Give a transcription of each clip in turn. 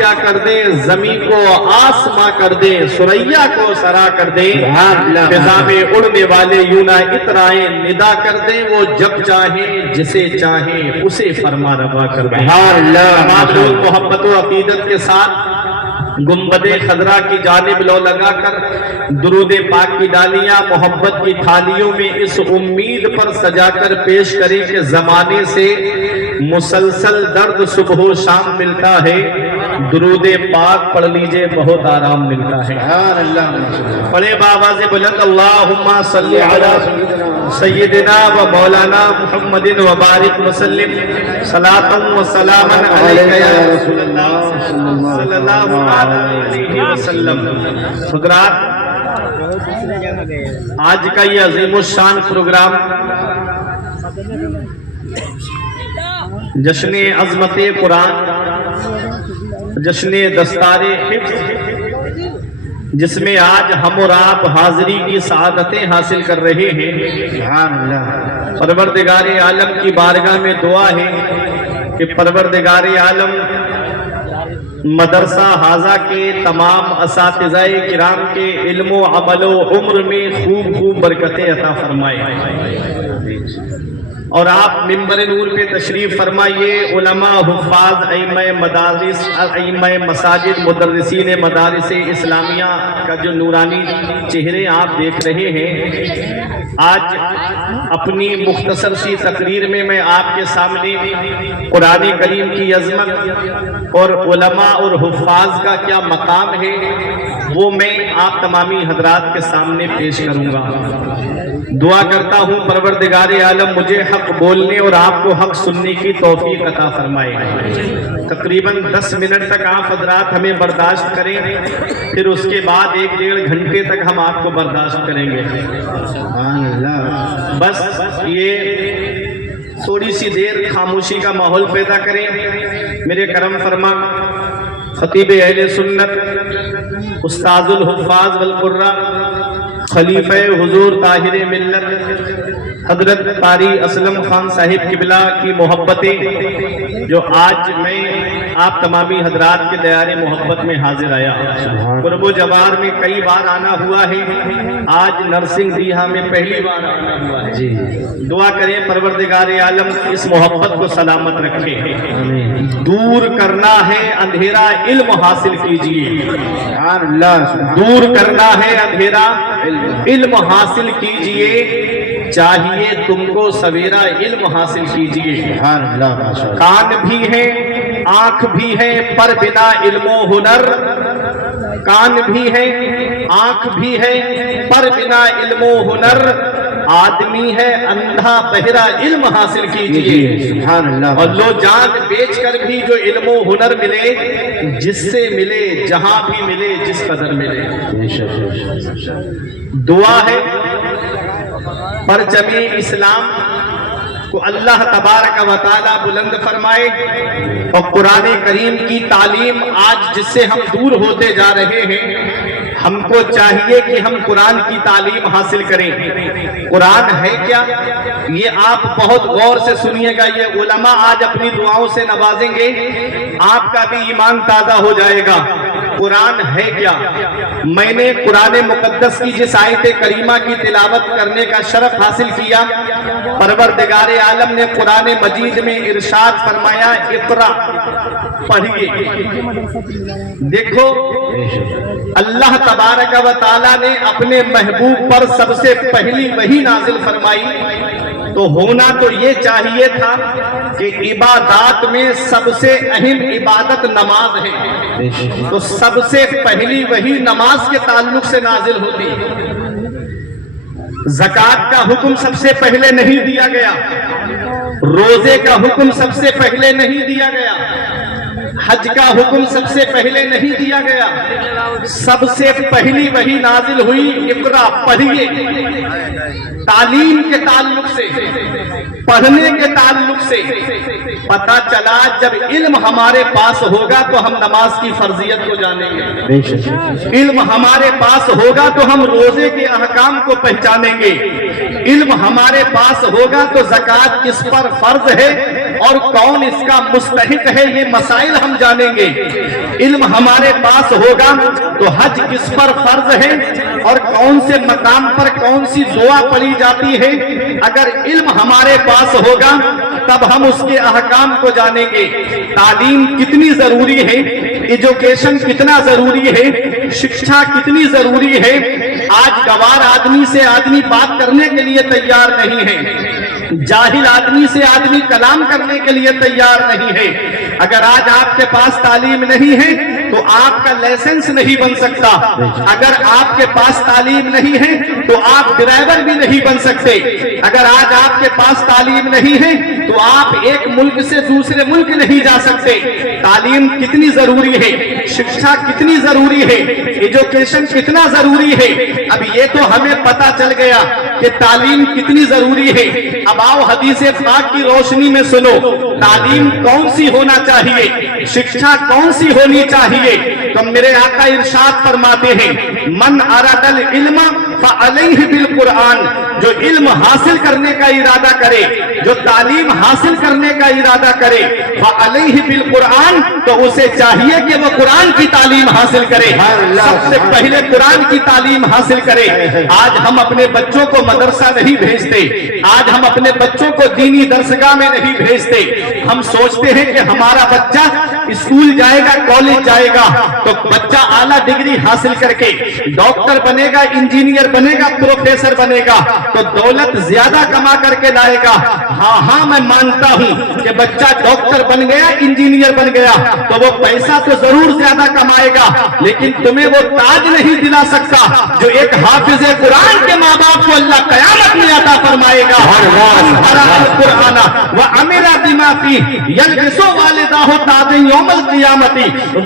کیا کر دے، زمین کو آسماں کر دے، سریا کو سرا کر دے، فضا میں اڑنے والے یوں نہ اترائیں، ندا کر دے وہ جب چاہیں جسے چاہیں اسے فرما روا کر دے۔ تمام لوگ محبت و عقیدت کے ساتھ گنبد خضرا کی جانب لو لگا کر درود پاک کی ڈالیاں محبت کی تھالیوں میں اس امید پر سجا کر پیش کریں کہ زمانے سے مسلسل درد صبح و شام ملتا ہے، درود پاک پڑھ لیجئے بہت آرام ملتا ہے۔ پڑھے بآواز بلند اللہم صلی علی سیدنا و مولانا محمد و بارک وسلم صلاۃ و سلاما علیک یا رسول اللہ صلی اللہ علیہ وسلم۔ حضرات، آج کا یہ عظیم الشان پروگرام جشن عظمت قرآن، جشن دستار حفظ، جس میں آج ہم اور آپ حاضری کی سعادتیں حاصل کر رہے ہیں، پروردگار عالم کی بارگاہ میں دعا ہے کہ پروردگار عالم مدرسہ حاضہ کے تمام اساتذہ کرام کے علم و عمل و عمر میں خوب خوب برکتیں عطا فرمائے۔ اور آپ منبر نور پہ تشریف فرمائیے، علماء، حفاظ، ائمہ مدارس، ائمہ مساجد، مدرسین مدارس اسلامیہ کا جو نورانی چہرے آپ دیکھ رہے ہیں، آج اپنی مختصر سی تقریر میں آپ کے سامنے قرآن کریم کی عظمت اور علماء اور حفاظ کا کیا مقام ہے وہ میں آپ تمامی حضرات کے سامنے پیش کروں گا۔ دعا کرتا ہوں پروردگار عالم مجھے حق بولنے اور آپ کو حق سننے کی توفیق عطا فرمائے۔ تقریباً 10 منٹ تک آپ حضرات ہمیں برداشت کریں، پھر اس کے بعد 1-1.5 گھنٹے تک ہم آپ کو برداشت کریں گے۔ بس یہ تھوڑی سی دیر خاموشی کا ماحول پیدا کریں۔ میرے کرم فرما خطیب اہل سنت، استاذ الحفاظ والقراء، خلیفہ حضور طاہر ملت حضرت قاری اسلم خان صاحب قبلہ کی محبتیں جو آج میں آپ تمامی حضرات کے دیار محبت میں حاضر آیا۔ قرب و جوار میں کئی بار آنا ہوا ہے، آج نرسنگ دیہا میں پہلی بار آنا ہوا ہے۔ دعا کریں پروردگار عالم اس محبت کو سلامت رکھے۔ دور کرنا ہے اندھیرا علم حاصل کیجئے، دور کرنا ہے اندھیرا علم حاصل کیجئے، چاہیے تم کو سویرا علم حاصل کیجئے۔ کان بھی ہے آنکھ بھی ہے پر بنا علم و ہنر، کان بھی ہے آنکھ بھی ہے پر بنا علم و ہنر، آدمی ہے اندھا بہرا علم حاصل کیجئے۔ اور لو جان بیچ کر بھی جو علم و ہنر ملے، جس سے ملے جہاں بھی ملے جس قدر ملے۔ دعا ہے پرچم اسلام کو اللہ تبارک و تعالی بلند فرمائے، اور قرآن کریم کی تعلیم آج جس سے ہم دور ہوتے جا رہے ہیں، ہم کو چاہیے کہ ہم قرآن کی تعلیم حاصل کریں۔ قرآن ہے کیا؟ یہ آپ بہت غور سے سنیے گا، یہ علماء آج اپنی دعاؤں سے نوازیں گے، آپ کا بھی ایمان تازہ ہو جائے گا۔ قرآن ہے کیا؟ میں نے قرآن مقدس کی جس آیت کریمہ کی تلاوت کرنے کا شرف حاصل کیا، پروردگار عالم نے قرآن مجید میں ارشاد فرمایا اقرا، پڑھیے۔ دیکھو اللہ تبارک و تعالی نے اپنے محبوب پر سب سے پہلی وحی نازل فرمائی، تو ہونا تو یہ چاہیے تھا کہ عبادات میں سب سے اہم عبادت نماز ہے، تو سب سے پہلی وحی نماز کے تعلق سے نازل ہوتی ہے۔ زکوٰۃ کا حکم سب سے پہلے نہیں دیا گیا، روزے کا حکم سب سے پہلے نہیں دیا گیا، حج کا حکم سب سے پہلے نہیں دیا گیا، سب سے پہلی وحی نازل ہوئی اقرا، پڑھیے۔ تعلیم کے تعلق سے، پڑھنے کے تعلق سے پتہ چلا جب علم ہمارے پاس ہوگا تو ہم نماز کی فرضیت کو جانیں گے، علم ہمارے پاس ہوگا تو ہم روزے کے احکام کو پہچانیں گے، علم ہمارے پاس ہوگا تو زکوٰۃ کس پر فرض ہے اور کون اس کا مستحق ہے، یہ مسائل ہم جانیں گے۔ علم ہمارے پاس ہوگا تو حج کس پر فرض ہے اور کون سے مقام پر کون سی دعا پڑھی جاتی ہے، اگر علم ہمارے پاس ہوگا تب ہم اس کے احکام کو جانیں گے۔ تعلیم کتنی ضروری ہے، ایجوکیشن کتنا ضروری ہے، شکشا کتنی ضروری ہے، آج گوار آدمی سے آدمی بات کرنے کے لیے تیار نہیں ہے، جاہل آدمی سے آدمی کلام کرنے کے لیے تیار نہیں ہے۔ اگر آج آپ کے پاس تعلیم نہیں ہے تو آپ کا لائسنس نہیں بن سکتا، اگر آپ کے پاس تعلیم نہیں ہے تو آپ ڈرائیور بھی نہیں بن سکتے، اگر آج آپ کے پاس تعلیم نہیں ہے تو آپ ایک ملک سے دوسرے ملک نہیں جا سکتے۔ تعلیم کتنی ضروری ہے، شکشا کتنی ضروری ہے، ایجوکیشن کتنا ضروری ہے۔ اب یہ تو ہمیں پتا چل گیا کہ تعلیم کتنی ضروری ہے۔ اب آؤ حدیث پاک کی روشنی میں سنو، تعلیم کون سی ہونا چاہیے، شکشا کون سی ہونی چاہیے۔ تو میرے آقا ارشاد فرماتے ہیں، من اراد العلم فعلیہ بالقرآن، جو علم حاصل کرنے کا ارادہ کرے، جو تعلیم حاصل کرنے کا ارادہ کرے، فعلیہ بالقرآن، تو اسے چاہیے کہ وہ قرآن کی تعلیم حاصل کرے، سب سے پہلے قرآن کی تعلیم حاصل کرے۔ آج ہم اپنے بچوں کو مدرسہ نہیں بھیجتے، آج ہم اپنے بچوں کو دینی درسگاہ میں نہیں بھیجتے۔ ہم سوچتے ہیں کہ ہمارا بچہ اسکول جائے گا، کالج جائے گا تو بچہ اعلیٰ ڈگری حاصل کر کے ڈاکٹر بنے گا، انجینئر بنے گا، پروفیسر بنے گا تو دولت زیادہ کما کر کے لائے گا۔ ہاں میں مانتا ہوں کہ بچہ ڈاکٹر بن گیا، انجینئر بن گیا تو وہ پیسہ تو ضرور زیادہ کمائے گا، لیکن تمہیں وہ تاج نہیں دلا سکتا جو ایک حافظ قرآن کے ماں باپ کو اللہ قیامت میں عطا فرمائے گا۔ القرآن وعمل بما فيه يلبس والداه تاج يوم القيامة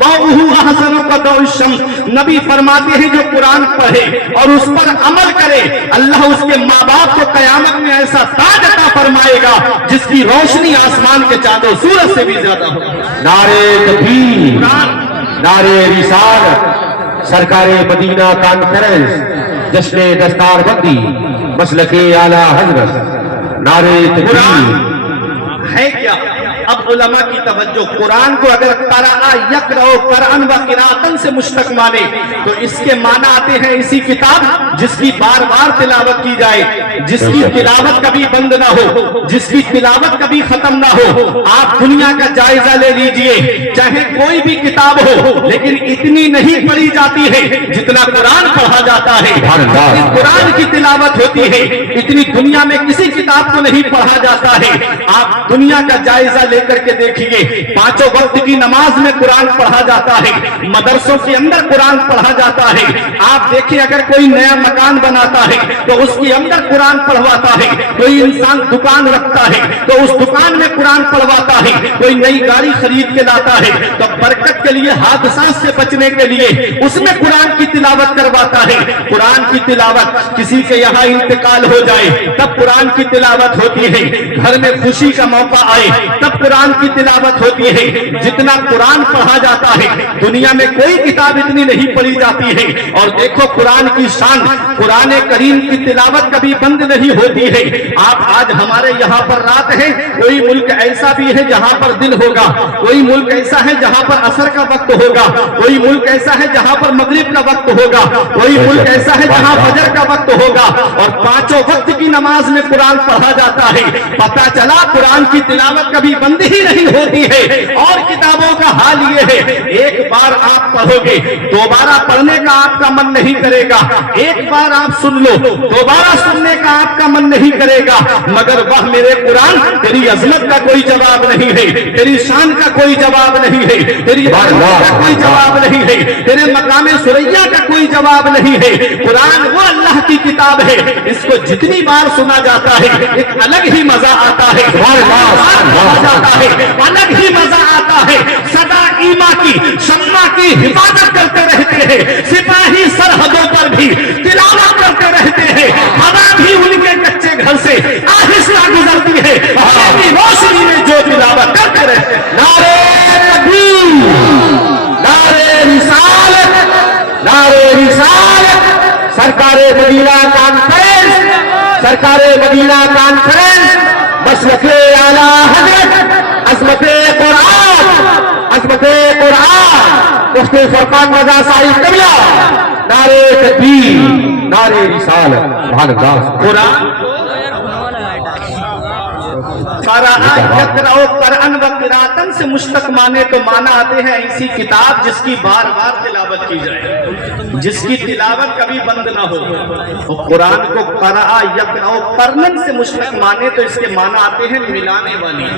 ضوءه احسن قطع الشمس۔ نبی فرماتے ہیں جو قرآن پڑھے اور اس پر عمل کرے، اللہ اس کے ماں باپ کو قیامت میں ایسا تاج عطا فرمائے گا جس کی روشنی آسمان کے چاند و سورج سے بھی زیادہ ہوگا۔ نعرے تکبیر، نعرے رسالت، سرکار مدینہ کانفرنس، جشن دستار بندی، مسلک اعلیٰ حضرت، نعرے تکبیر۔ ہے کیا؟ اب علماء کی توجہ، قرآن کو اگر قرأ یقرأ قرآن و قراءتن سے مشتق مانے تو اس کے معنی آتے ہیں اسی کتاب جس کی بار بار تلاوت کی جائے، جس کی تلاوت کبھی بند نہ ہو، جس کی تلاوت کبھی ختم نہ ہو۔ آپ دنیا کا جائزہ لے لیجئے، چاہے کوئی بھی کتاب ہو لیکن اتنی نہیں پڑھی جاتی ہے جتنا قرآن پڑھا جاتا ہے، قرآن کی تلاوت ہوتی ہے، اتنی دنیا میں کسی کتاب کو نہیں پڑھا جاتا ہے۔ آپ دنیا کا جائزہ لے کر کے دیکھیے، پانچوں وقت کی نماز میں قرآن پڑھا جاتا ہے، مدرسوں کے اندر قرآن پڑھا جاتا ہے۔ آپ دیکھیں اگر کوئی نیا مکان بناتا ہے تو اس کے اندر قرآن پڑھواتا ہے، کوئی انسان دکان رکھتا ہے تو اس دکان میں قرآن پڑھواتا ہے، کوئی نئی گاڑی خرید کے لاتا ہے تو برکت کے لیے، حادثات سے بچنے کے لیے اس میں قرآن کی تلاوت کرواتا ہے۔ قرآن کی تلاوت، کسی کے یہاں انتقال ہو جائے تب قرآن کی تلاوت ہوتی ہے، گھر میں خوشی کا موقع آئے تب قرآن کی تلاوت ہوتی ہے۔ جتنا قرآن پڑھا جاتا ہے دنیا میں کوئی کتاب اتنی نہیں پڑھی جاتی ہے۔ اور دیکھو قرآن کی شان، قرآن کریم کی تلاوت کبھی بند نہیں ہوتی ہے۔ آپ آج ہمارے یہاں پر رات ہے، کوئی ملک ایسا بھی ہے جہاں پر دن ہوگا، کوئی ملک ایسا ہے جہاں پر عصر کا وقت ہوگا، کوئی ملک ایسا ہے جہاں پر مغرب کا وقت ہوگا، کوئی ملک ایسا ہے جہاں فجر کا وقت ہوگا، اور پانچوں وقت کی نماز میں قرآن پڑھا جاتا ہے۔ پتہ چلا قرآن کی تلاوت کبھی بند ہی نہیں ہوتی ہے۔ اور کتابوں کا حال یہ ہے، ایک بار آپ پڑھو گے دوبارہ پڑھنے کا آپ کا من نہیں کرے گا، ایک بار آپ سن لو دوبارہ سننے کا آپ کا من نہیں کرے گا، مگر وہ میرے قرآن، تیری عظمت کا کوئی جواب نہیں ہے، تیری شان کا کوئی جواب نہیں ہے، تیری عظمت کا کوئی جواب نہیں ہے، تیرے مقام ثریا کا کوئی جواب نہیں ہے۔ قرآن وہ اللہ کی کتاب ہے، اس کو جتنی بار سنا جاتا ہے ایک الگ ہی مزہ آتا ہے، الگ ہی مزہ آتا ہے۔ سدا ایما کی شمع کی حفاظت کرتے رہتے ہیں، سپاہی سرحدوں پر بھی تلاوت کرتے رہتے ہیں، ہوا بھی ان کے کچے گھر سے آہستہ گزرتی ہے، روشنی میں جو تلاوت کرتے رہتے ہیں۔ نعرے تکبیر، نعرے رسالت، نعرے رسالت، سرکار مدینہ کانفرنس، سرکار مدینہ کانفرنس، مسلک اعلیٰ حضرت عظمت قرآن، عظمت قرآن، مفتی فرقان رضا صاحب قبلہ، نعرے تکبیر، نعرے رسالت، سبحان اللہ۔ قرآن قرآن و قراتن سے مشتق مانے تو مانا آتے ہیں ایسی کتاب جس کی بار بار تلاوت کی جائے، جس کی تلاوت کبھی بند نہ ہو۔ تو قرآن کو قرآ یقرأ قرنن سے مشتق مانے تو اس کے معنی آتے ہیں ملانے والی۔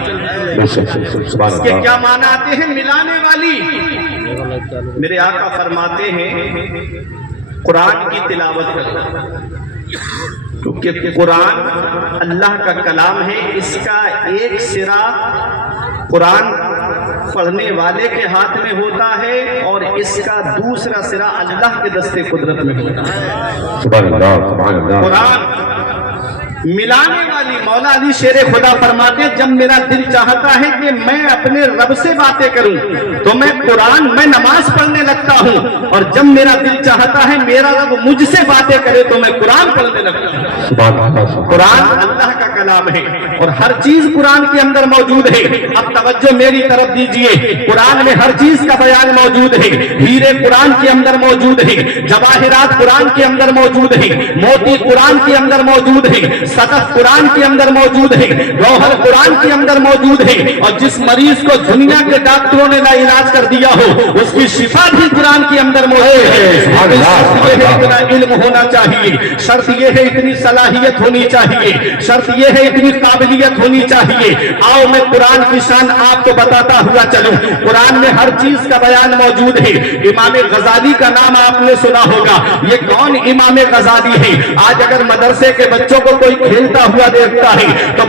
اس کے کیا معنی آتے ہیں؟ ملانے والی۔ میرے آقا فرماتے ہیں قرآن کی تلاوت کرو، کیونکہ قرآن اللہ کا کلام ہے، اس کا ایک سرا قرآن پڑھنے والے کے ہاتھ میں ہوتا ہے اور اس کا دوسرا سرا اللہ کے دستے قدرت میں ہوتا ہے۔ سبحان اللہ، سبحان اللہ۔ قرآن ملانے والی۔ مولا علی شیر خدا فرماتے ہیں جب میرا دل چاہتا ہے کہ میں اپنے رب سے باتیں کروں تو میں قرآن میں نماز پڑھنے لگتا ہوں، اور جب میرا دل چاہتا ہے میرا رب مجھ سے باتیں کرے تو میں قرآن پڑھنے لگتا ہوں۔ قرآن اللہ کا کلام ہے اور ہر چیز قرآن کے اندر موجود ہے۔ اب توجہ میری طرف دیجئے، قرآن میں ہر چیز کا بیان موجود ہے۔ ہیرے قرآن کے اندر موجود ہے، جواہرات قرآن کے اندر موجود ہے، موتی قرآن کے اندر موجود ہے، صدف قرآن کے اندر موجود ہے، گوہر قرآن کے اندر موجود ہے، اور جس مریض کو دنیا کے ڈاکٹروں نے لا علاج کر دیا ہو اس کی شفا بھی قرآن کے اندر موجود ہے۔ اتنا علم ہونا چاہیے، شرط یہ ہے اتنی صلاحیت ہونی چاہیے، شرط یہ ہے اتنی قابلیت ہونی چاہیے۔ آؤ میں قرآن کی شان آپ کو بتاتا ہوا چلوں۔ قرآن میں ہر چیز کا بیان موجود ہے۔ امام غزالی کا نام آپ نے سنا ہوگا۔ یہ کون امام غزالی ہے؟ آج اگر مدرسے کے بچوں کو کوئی کھیلتا ہوا دیکھتا ہے تو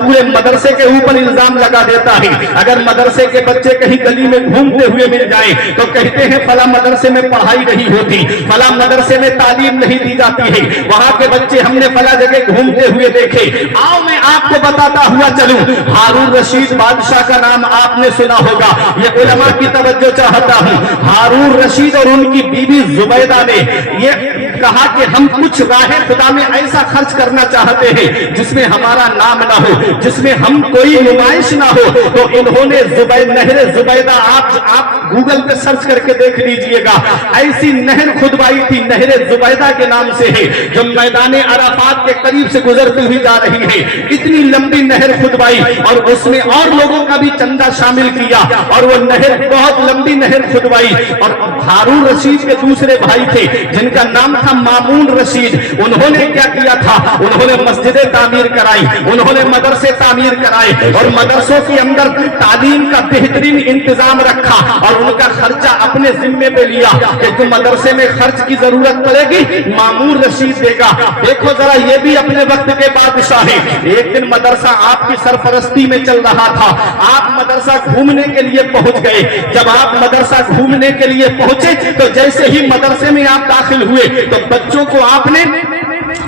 پورے مدرسے کے اوپر الزام لگا دیتا ہے۔ اگر مدرسے کے بچے کہیں گلی میں گھومتے ہوئے مل جائیں تو کہتے ہیں فلاں مدرسے میں پڑھائی نہیں ہوتی، فلاں مدرسے میں تعلیم نہیں دی جاتی ہے، وہاں کے بچے ہم نے فلاں جگہ گھومتے ہوئے دیکھے۔ آؤ میں آپ کو بتاتا ہوا چلوں، ہارون رشید بادشاہ کا نام آپ نے سنا ہوگا۔ یہ علماء کی توجہ چاہتا ہوں۔ ہارون رشید اور ان کی بیوی زبیدہ نے یہ کہا کہ ہم کچھ راہ خدا میں ایسا خرچ کرنا چاہتے ہیں جس میں ہمارا نام نہ ہو، جس میں ہم کوئی نمائش نہ ہو۔ تو انہوں نے نہر زبیدہ، آپ گوگل پہ سرچ کر کے دیکھ لیجئے گا، ایسی نہر کھدوائی تھی، نہر زبیدہ کے نام سے ہے، جو میدان عرفات کے قریب سے گزرتی ہوئی جا رہی ہے۔ اتنی لمبی نہر کھدوائی اور اس میں اور لوگوں کا بھی چندہ شامل کیا اور وہ نہر بہت لمبی نہر کھدوائی۔ اور ہارون رشید کے دوسرے بھائی تھے جن کا نام تھا مامون رشید، انہوں نے کیا کیا تھا؟ انہوں نے مسجدیں تعمیر کرائی، انہوں نے مدرسے تعمیر کرائے اور مدرسوں کے اندر تعلیم کا بہترین انتظام رکھا اور ان کا خرچہ اپنے ذمے پہ لیا کہ جو مدرسے میں خرچ کی ضرورت پڑے گی مامون رشید دے گا۔ دیکھو ذرا یہ بھی اپنے وقت کے بادشاہ ہیں۔ ایک دن مدرسہ آپ کی سرپرستی میں چل رہا تھا، آپ مدرسہ گھومنے کے لیے پہنچ گئے۔ جب آپ مدرسہ گھومنے کے لیے پہنچے تو جیسے ہی مدرسے میں آپ داخل ہوئے تو بچوں کو آپ نے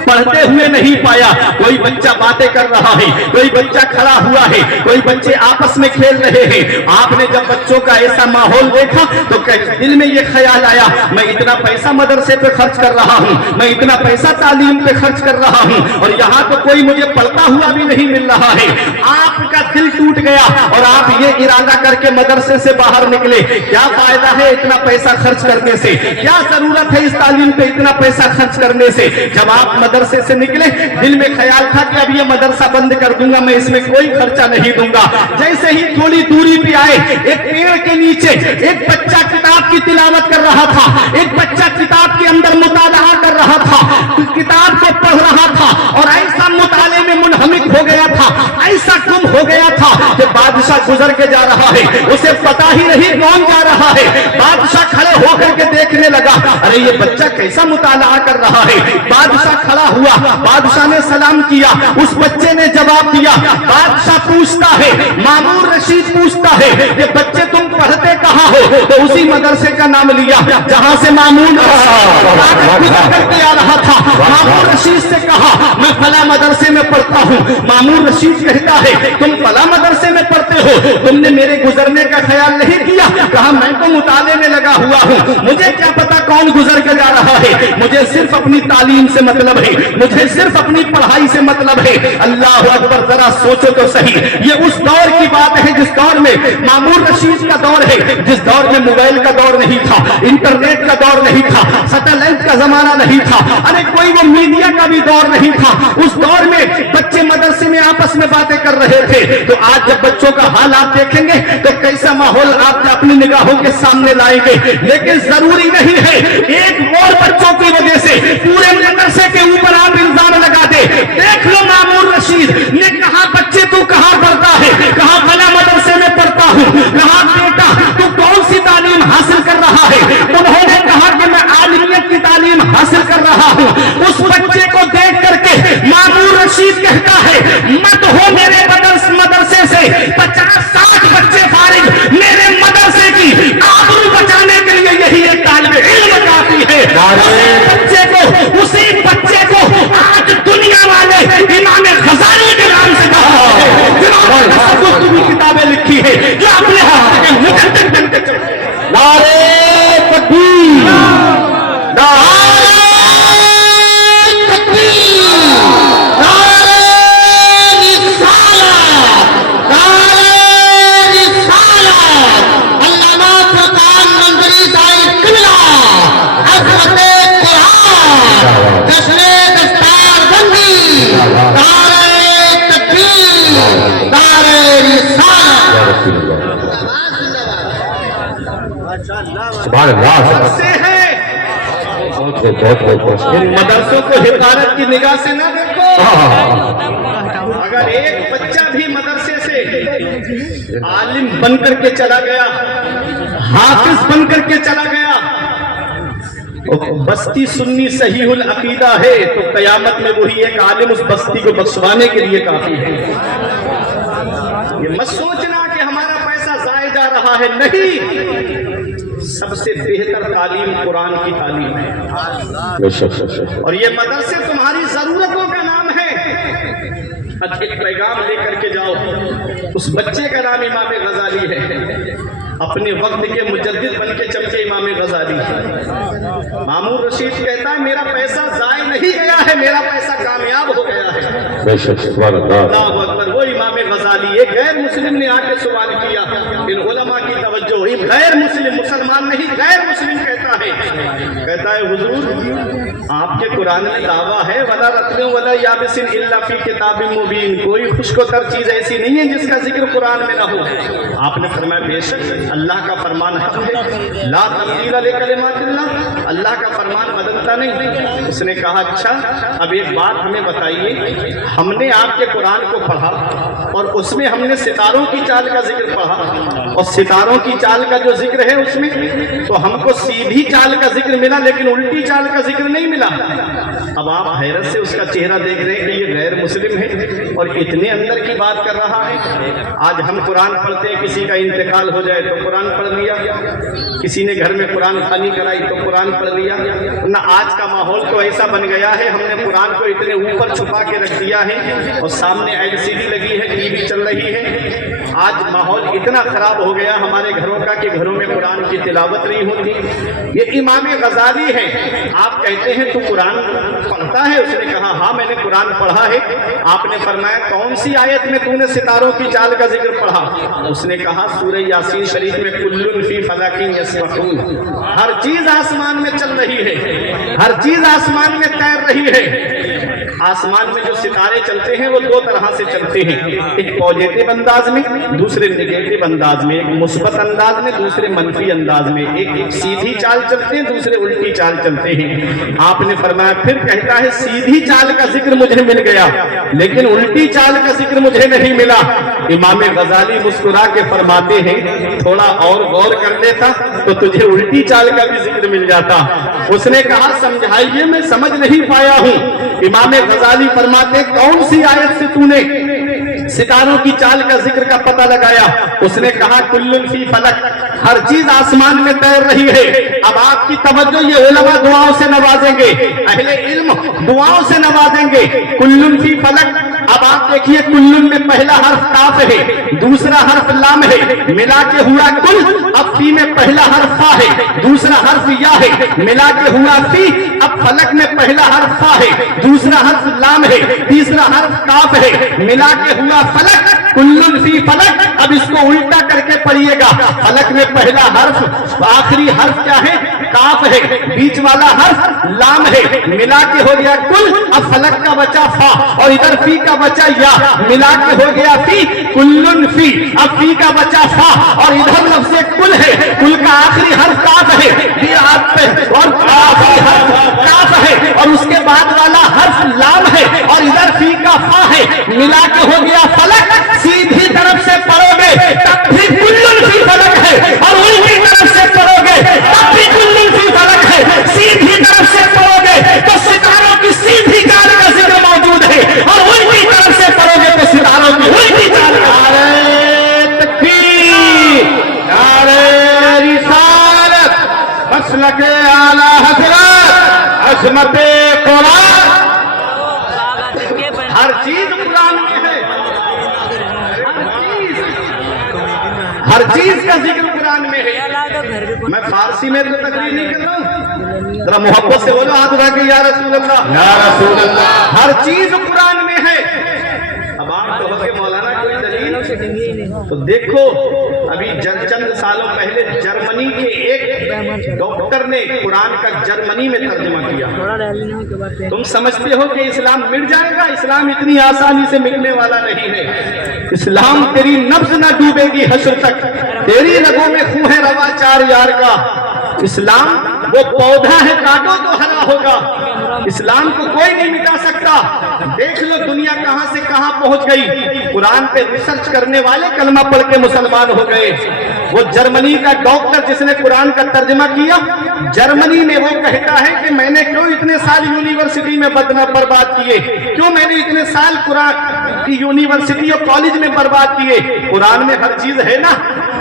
پڑھتے ہوئے نہیں پایا۔ کوئی بچہ باتیں کر رہا ہے، کوئی بچہ کھڑا ہوا ہے، کوئی بچے آپس میں کھیل رہے ہیں۔ آپ نے جب بچوں کا ایسا ماحول دیکھا تو دل میں یہ خیال آیا میں اتنا پیسہ مدرسے پہ خرچ کر رہا ہوں، میں اتنا پیسہ تعلیم پہ خرچ کر رہا ہوں اور یہاں تو کوئی مجھے پڑھتا ہوا بھی نہیں مل رہا ہے۔ آپ کا دل ٹوٹ گیا اور آپ یہ ارادہ کر کے مدرسے سے باہر نکلے، کیا فائدہ ہے اتنا پیسہ خرچ کرنے سے، کیا ضرورت ہے اس تعلیم پہ اتنا پیسہ خرچ کرنے سے۔ جب آپ مدرسے سے نکلے دل میں خیال تھا کہ اب یہ مدرسہ بند کر دوں گا، میں اس میں کوئی خرچہ نہیں دوں گا۔ جیسے ہی تھوڑی دوری پہ آئے ایک پیڑ کے نیچے ایک بچہ کتاب کی تلاوت کر رہا تھا، ایک بچہ کتاب کے اندر مطالعہ کر رہا تھا، کتاب کو پڑھ رہا تھا اور ایسا مطالعے میں منہمک ہو گیا تھا، ایسا گم ہو گیا تھا کہ بادشاہ گزر کے جا رہا ہے، اسے پتا ہی نہیں کون جا رہا ہے۔ بادشاہ کھڑے ہو کر کے دیکھنے لگا ارے یہ بچہ کیسا مطالعہ کر رہا ہے۔ بادشاہ کھڑا ہوا، بادشاہ نے سلام کیا، اس بچے نے جواب دیا۔ بادشاہ پوچھتا ہے، مامون رشید پوچھتا ہے کہ بچے تم پڑھتے کہاں ہو؟ تو اسی مدرسے کا نام لیا جہاں سے مامون گزر کر کے آ رہا تھا۔ مامون رشید سے کہا میں فلاں مدرسے میں پڑھتا ہوں۔ مامون رشید کہتا ہے تم فلاں مدرسے میں پڑھتے ہو، تم نے میرے گزرنے کا خیال نہیں کیا؟ کہا میں تو مطالعے میں لگا लगा हुआ हूँ, मुझे क्या पता कौन गुजर के जा रहा है, मुझे सिर्फ अपनी तालीम से मतलब है, मुझे सिर्फ अपनी पढ़ाई से मतलब है। अल्लाह अकबर, जरा सोचो तो सही, ये उस दौर की बात है जिस दौर में मामूर रशीद का दौर है, जिस दौर में मोबाइल का दौर नहीं था, इंटरनेट का दौर नहीं था, सैटेलाइट का जमाना नहीं था, अरे कोई वो मीडिया का भी दौर नहीं था। उस दौर में बच्चे मदरसे में आपस में बातें कर रहे थे। तो आज जब बच्चों का हाल आप देखेंगे तो कैसा माहौल आप अपनी निगाहों के सामने लाएंगे। लेकिन जरूरी नहीं है एक और बच्चों की वजह से पूरे मदरसे के ऊपर आप इल्जाम लगा दे। देख लो मामूर रशीद ने कहा, बच्चे तू कहां पढ़ता है, कहा फला मदरसे में पढ़ता हूं, कहा बेटा तू कौन सी तालीम हासिल कर रहा है, उन्होंने कहा कि मैं आलिमियत की तालीम हासिल कर रहा हूं। उस बच्चे को देख करके मामूर रशीद कहता है, मत हो मेरे मदरसे से 50-60 बच्चे फारिग, मेरे मदरसे की आबरू बचाने के लिए यही एक तालिब इल्म काफी है। उसी बच्चे को आज दुनिया वाले इमाम गजाली के नाम से कहा है, जिन्होंने किताबें लिखी है जो अपने हाथ के मुजद्दिद बनके चले। नारे तकबीर, नारे तकबीर, नारे रिसालत, नारे रिसालत। अल्लामा फुरकान मंजरी साहिब किबला, अज़मते कुरान, जश्ने दस्तारबंदी, नारे तकबीर, नारे रिसालत। सुभान अल्लाह से है। बहुत इन मदरसों को हिफाजत की निगाह से ना देखो। अगर एक बच्चा भी मदरसे से आलिम बनकर के चला गया, हाफिज बनकर के चला गया, बस्ती सुन्नी सहीहुल अकीदा है, तो कयामत में वही एक आलिम उस बस्ती को बख्शवाने के लिए काफी है। ये मत सोचना कि हमारा पैसा जाया जा रहा है, नहीं, सबसे बेहतर तालीम कुरान की तालीम है। और ये मदरसे तुम्हारी जरूरतों का नाम है। अब एक पैगाम लेकर के जाओ, उस बच्चे का नाम इमाम गजाली है, अपने वक्त के मुजद्दिद बन के चमके इमाम गजाली। मामूर रशीद कहता है, मेरा पैसा जाय नहीं गया है, मेरा पैसा कामयाब हो गया है। अल्लाहु अकबर। वो इमाम गजाली, एक गैर मुस्लिम ने आके सवाल किया, इन उलमा की तवज्जो, गैर मुस्लिम, मुसलमान नहीं, गैर मुस्लिम कहता है हुजूर आपके कुरान में दावा है, वला रत्न वला याबिसिन इल्ला फी किताबिन मुबीन, कोई खुशकोतर चीज ऐसी नहीं है जिसका जिक्र कुरान में ना हो। आपने फरमाया बेशक अल्लाह का फरमान हक है, ला तब्दील लिकलिमातिल्लाह, अल्लाह का फरमान बदलता नहीं। उसने कहा अच्छा, अब एक बात हमें बताइए, हमने आपके कुरान को पढ़ा और उसमें हमने सितारों की चाल का जिक्र पढ़ा, और सितारों की चाल का जो जिक्र है उसमें तो हमको सीधी चाल का जिक्र मिला, लेकिन उल्टी चाल का जिक्र नहीं मिला। अब आप हैरत से उसका चेहरा देख रहे हैं कि ये गैर मुस्लिम है और इतने अंदर की बात कर रहा है। आज हम कुरान पढ़ते हैं, किसी का इंतकाल हो जाए तो कुरान पढ़ लिया, किसी ने घर में कुरान खानी कराई तो कुरान पढ़ लिया ना। आज का माहौल तो ऐसा बन गया है, हमने कुरान को इतने ऊपर छुपा के रख दिया है और सामने एलसीडी लगी है, टीवी चल रही है। आज माहौल इतना खराब हो गया हमारे घरों का कि घरों में कुरान की तिलावत नहीं होती। ये इमाम गजाली है। आप कहते हैं तू कुरान पढ़ता है? उसने कहा हाँ मैंने कुरान पढ़ा है। आपने फरमाया कौन सी आयत में तूने सितारों की चाल का जिक्र पढ़ा? उसने कहा सूरह यासीन शरीफ में कुल्लुन फी फलाकिन यस्बहून, हर चीज आसमान में चल रही है, हर चीज आसमान में तैर रही है। आसमान में जो सितारे चलते हैं वो दो तरह से चलते हैं, एक पॉजिटिव अंदाज में, दूसरे नेगेटिव अंदाज में, एक मुस्बत अंदाज में, दूसरे मनफी अंदाज में। एक सीधी चाल चलते हैं, दूसरे उल्टी चाल चलते हैं। आपने फरमाया, फिर कहता है सीधी चाल का जिक्र मुझे मिल गया लेकिन उल्टी चाल का जिक्र मुझे नहीं मिला। इमाम गजाली मुस्कुरा के फरमाते हैं थोड़ा और गौर कर लेता तो तुझे उल्टी चाल का भी जिक्र मिल जाता। उसने कहा समझाइए मैं समझ नहीं पाया हूँ। इमाम गजाली फरमाते कौन सी आयत से तूने सितारों की चाल का जिक्र का पता लगाया? उसने कहा कुल्लुन फी फलक, हर चीज आसमान में तैर रही है। अब आपकी तवज्जो, ये उलमा दुआओं से नवाजेंगे, अहले इल्म दुआओं से नवाजेंगे। कुल्लुन फी फलक, अब आप देखिए कुल्लुन में पहला हर्फ काफ है, दूसरा हर्फ लाम है, मिला के हुआ कुल। अब फी में पहला हर्फ फा है, दूसरा हर्फ या है, मिला के हुआ फी। अब फलक में पहला हर्फ फा है, दूसरा हर्फ लाम है, तीसरा हर्फ काफ है, मिला के हुआ फलक, कुल्लुन फी फलक। अब इसको उल्टा करके पढ़िएगा, फलक में पहला हर्फ, आखिरी हर्फ क्या है? काफ है, बीच वाला हर्फ लाम है, मिला के हो गया कुल। अब फलक का बचा फा और इधर फी का बचा या, मिला के हो गया फी, कुल्लुन फी। अब फी का बचा फा और इधर लफ्ज़ कुल है, कुल का आखिरी हर्फ काफ है, और काफ है और उसके बाद वाला हर्फ लाम है और इधर फी का फा है, मिला के हो गया फलक। सीधी तरफ से पढ़ोगे तब भी कुल्लुन फी फलक है और उल्टी तरफ से पढ़ोगे तब भी कुल्लुन फी फलक है। सीधी तरफ से पढ़ोगे तो सितारों की सीधी चाल का जिक्र मौजूद है और उल्टी तरफ से पढ़ोगे तो सितारों की उल्टी चाल का। नारे तकबीर, नारे रिसालत, मसलक आला हज़रत, अज़मत कुरान। हर चीज कुरान में है, हर चीज का जिक्र कुरान में है। मैं फारसी में तो तकरीर नहीं कर रहा हूँ, जरा मोहब्बत से बोलो हाथ उठा के या रसूल अल्लाह, या रसूल अल्लाह। हर चीज कुरान में है। अब आप कहोगे मौलाना कोई दलील, तो देखो अभी चंद सालों पहले जर्मनी के एक डॉक्टर ने कुरान का जर्मनी में तर्जुमा किया। तुम समझते हो कि इस्लाम मिट जाएगा? इस्लाम इतनी आसानी से मिटने वाला नहीं है। इस्लाम तेरी नब्ज ना डूबेगी हश्र तक, तेरी रगों में खून है रवा 4 यार का। इस्लाम वो पौधा है, काटो तो हरा होगा। इस्लाम को कोई नहीं मिटा सकता। देख लो दुनिया कहां से कहां पहुंच गई। कुरान पे रिसर्च करने वाले कलमा पढ़ के मुसलमान हो गए। वो जर्मनी का डॉक्टर जिसने कुरान का तर्जमा किया, जर्मनी में वो कहता है कि मैंने क्यों इतने साल यूनिवर्सिटी में बर्बाद किए, क्यों मैंने इतने साल कुरान की यूनिवर्सिटी और कॉलेज में बर्बाद किए। कुरान में हर चीज है ना,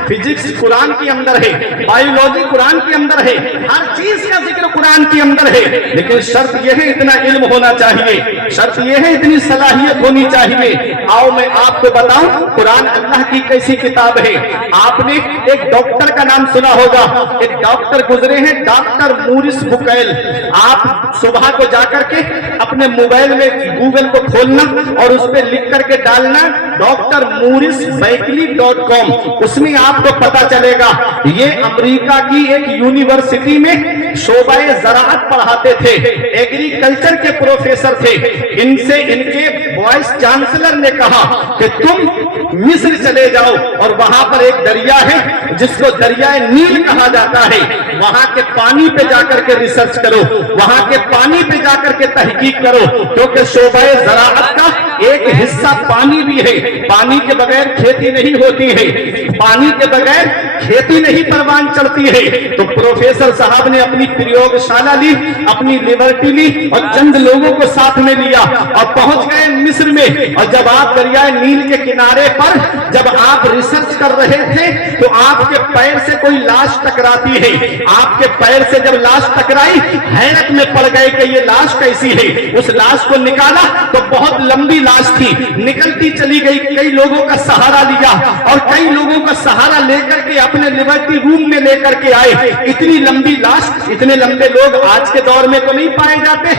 फिजिक्स कुरान के अंदर है, बायोलॉजी कुरान के अंदर है, हर चीज का जिक्र कुरान के अंदर है। लेकिन शर्त यह है इतना इल्म होना चाहिए, शर्त यह है इतनी सलाहियत होनी चाहिए। आओ मैं आपको बताऊं कुरान अल्लाह की कैसी किताब है। आपने एक डॉक्टर का नाम सुना होगा, एक डॉक्टर गुजरे हैं, डॉक्टर मूरिस बुकैल। आप सुबह को जाकर के अपने मोबाइल में गूगल को खोलना और उस पर लिख करके डालना डॉक्टर मूरिस बैकली.com, उसमें आपको पता चलेगा। ये अमेरिका की एक यूनिवर्सिटी में शोबाए ज़राअत पढ़ाते थे, एग्रीकल्चर के प्रोफेसर थे। इनसे इनके वाइस चांसलर ने कहा कि तुम मिस्र चले जाओ और वहां पर एक दरिया है जिसको दरियाए नील कहा जाता है, वहां के पानी पे जाकर के रिसर्च करो, वहां के पानी पे जाकर के तहकीक करो, क्योंकि शोबाए ज़राअत का एक हिस्सा पानी भी है। पानी के बगैर खेती नहीं होती है, पानी के बगैर खेती नहीं परवान चढ़ती है। तो प्रोफेसर साहब ने अपनी प्रयोगशाला ली, अपनी लिबर्टी ली और चंद लोगों को साथ में लिया और पहुंच गए मिस्र में। और जब आप दरियाए नील के किनारे पर जब आप रिसर्च कर रहे थे तो आपके पैर से कोई लाश टकराती है। आपके पैर से जब लाश टकराई, हैरत में पड़ गए कि ये लाश कैसी है। उस लाश को निकाला तो बहुत लंबी लाश थी, निकलती चली गई। कई लोगों का सहारा लिया और कई लोगों का सहारा लेकर के अपने लिबर्टी रूम में लेकर के आए। इतनी लंबी लाश, इतने लंबे लोग आज के दौर में तो नहीं पाए जाते।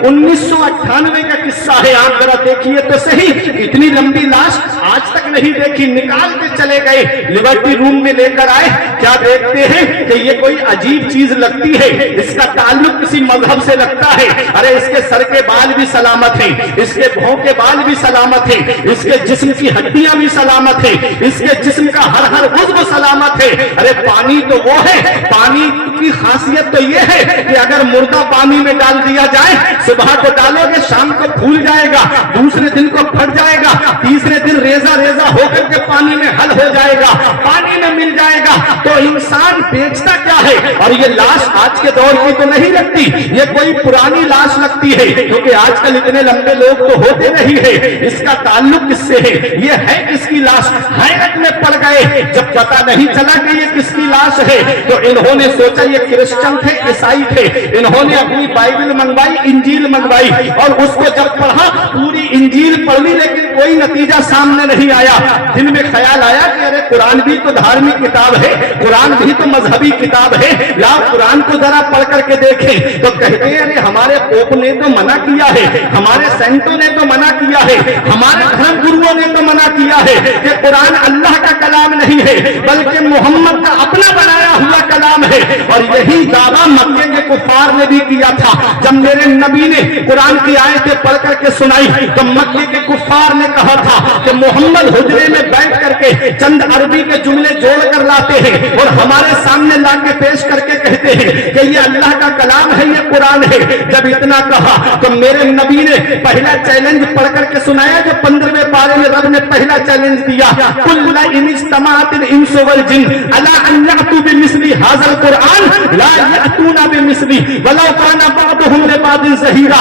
1998 का किस्सा है, आप जरा देखिए तो सही। इतनी लंबी लाश आज तक नहीं देखी। निकाल के चले गए, लिबर्टी रूम में लेकर आए। क्या देखते हैं कि ये कोई अजीब चीज लगती है, इसका ताल्लुक किसी मजहब से लगता है। अरे इसके सर के बाल भी सलामत हैं, इसके भौं के बाल भी सलामत हैं, इसके जिस्म की हड्डियां भी सलामत हैं, इसके जिस्म का हर उज़्व सलामत है। अरे पानी तो वो है, पानी की खासियत तो ये है कि अगर मुर्दा पानी में डाल दिया जाए, सुबह को डालोगे शाम को फूल जाएगा, दूसरे दिन को फट जाएगा, तीसरे दिन रेजा रेजा होकर के पानी में हल हो जाएगा, पानी में मिल जाएगा। तो इंसान बेचता क्या है। और ये लाश आज के दौर की तो नहीं लगती, ये कोई पुरानी लाश लगती है, क्योंकि आजकल इतने लंबे लोग तो होते नहीं है। इसका ताल्लुक किससे है, ये है किसकी लाश। हैरत में पड़ गए गए, जब पता नहीं चला कि ये किसकी लाश है तो इन्होंने सोचा ये क्रिश्चियन थे, ईसाई थे। इन्होंने अपनी बाइबल मंगवाई, इंजील मंगवाई और उसको जब पढ़ा, पूरी इंजील पढ़ ली, लेकिन कोई नतीजा सामने नहीं आया। दिल में ख्याल आया कि अरे कुरान भी तो धार्मिक किताब है, कुरान भी तो मजहबी किताब है, लाओ कुरान को जरा पढ़ करके देखें। तो कहते हैं अरे हमारे पोप ने तो मना किया है, हमारे सेंटों ने तो मना किया है, हमारे धर्म गुरुओं ने तो मना किया है कि कुरान अल्लाह का कलाम नहीं है बल्कि मोहम्मद का अपना बनाया हुआ कलाम है। और यही दावा मक्के के कुफार ने भी किया था। जब मेरे नबी ने कुरान की आयतें पढ़ करके सुनाई तो मक्के के कुफार ने कहा था कि मोहम्मद हुजरे में बैठ करके चंद अरबी के जुमले जोड़ कर लाते हैं और हमारे सामने ला के पेश करके कहते हैं कि ये अल्लाह का कलाम है, ये कुरान है। जब इतना कहा तो मेरे नबी ने पहला चैलेंज पढ़ करके सुनाया, जो 15वें पारे में रब ने पहला चैलेंज दिया, कुल ला इन इज्तमाअतिल इंसु वल जिन अला अन यअतू बिमिस्ली हाज़ल कुरान ला यअतूना बिमिस्ली वलौ काना बअदुहुम लिबादिन ज़हीरा।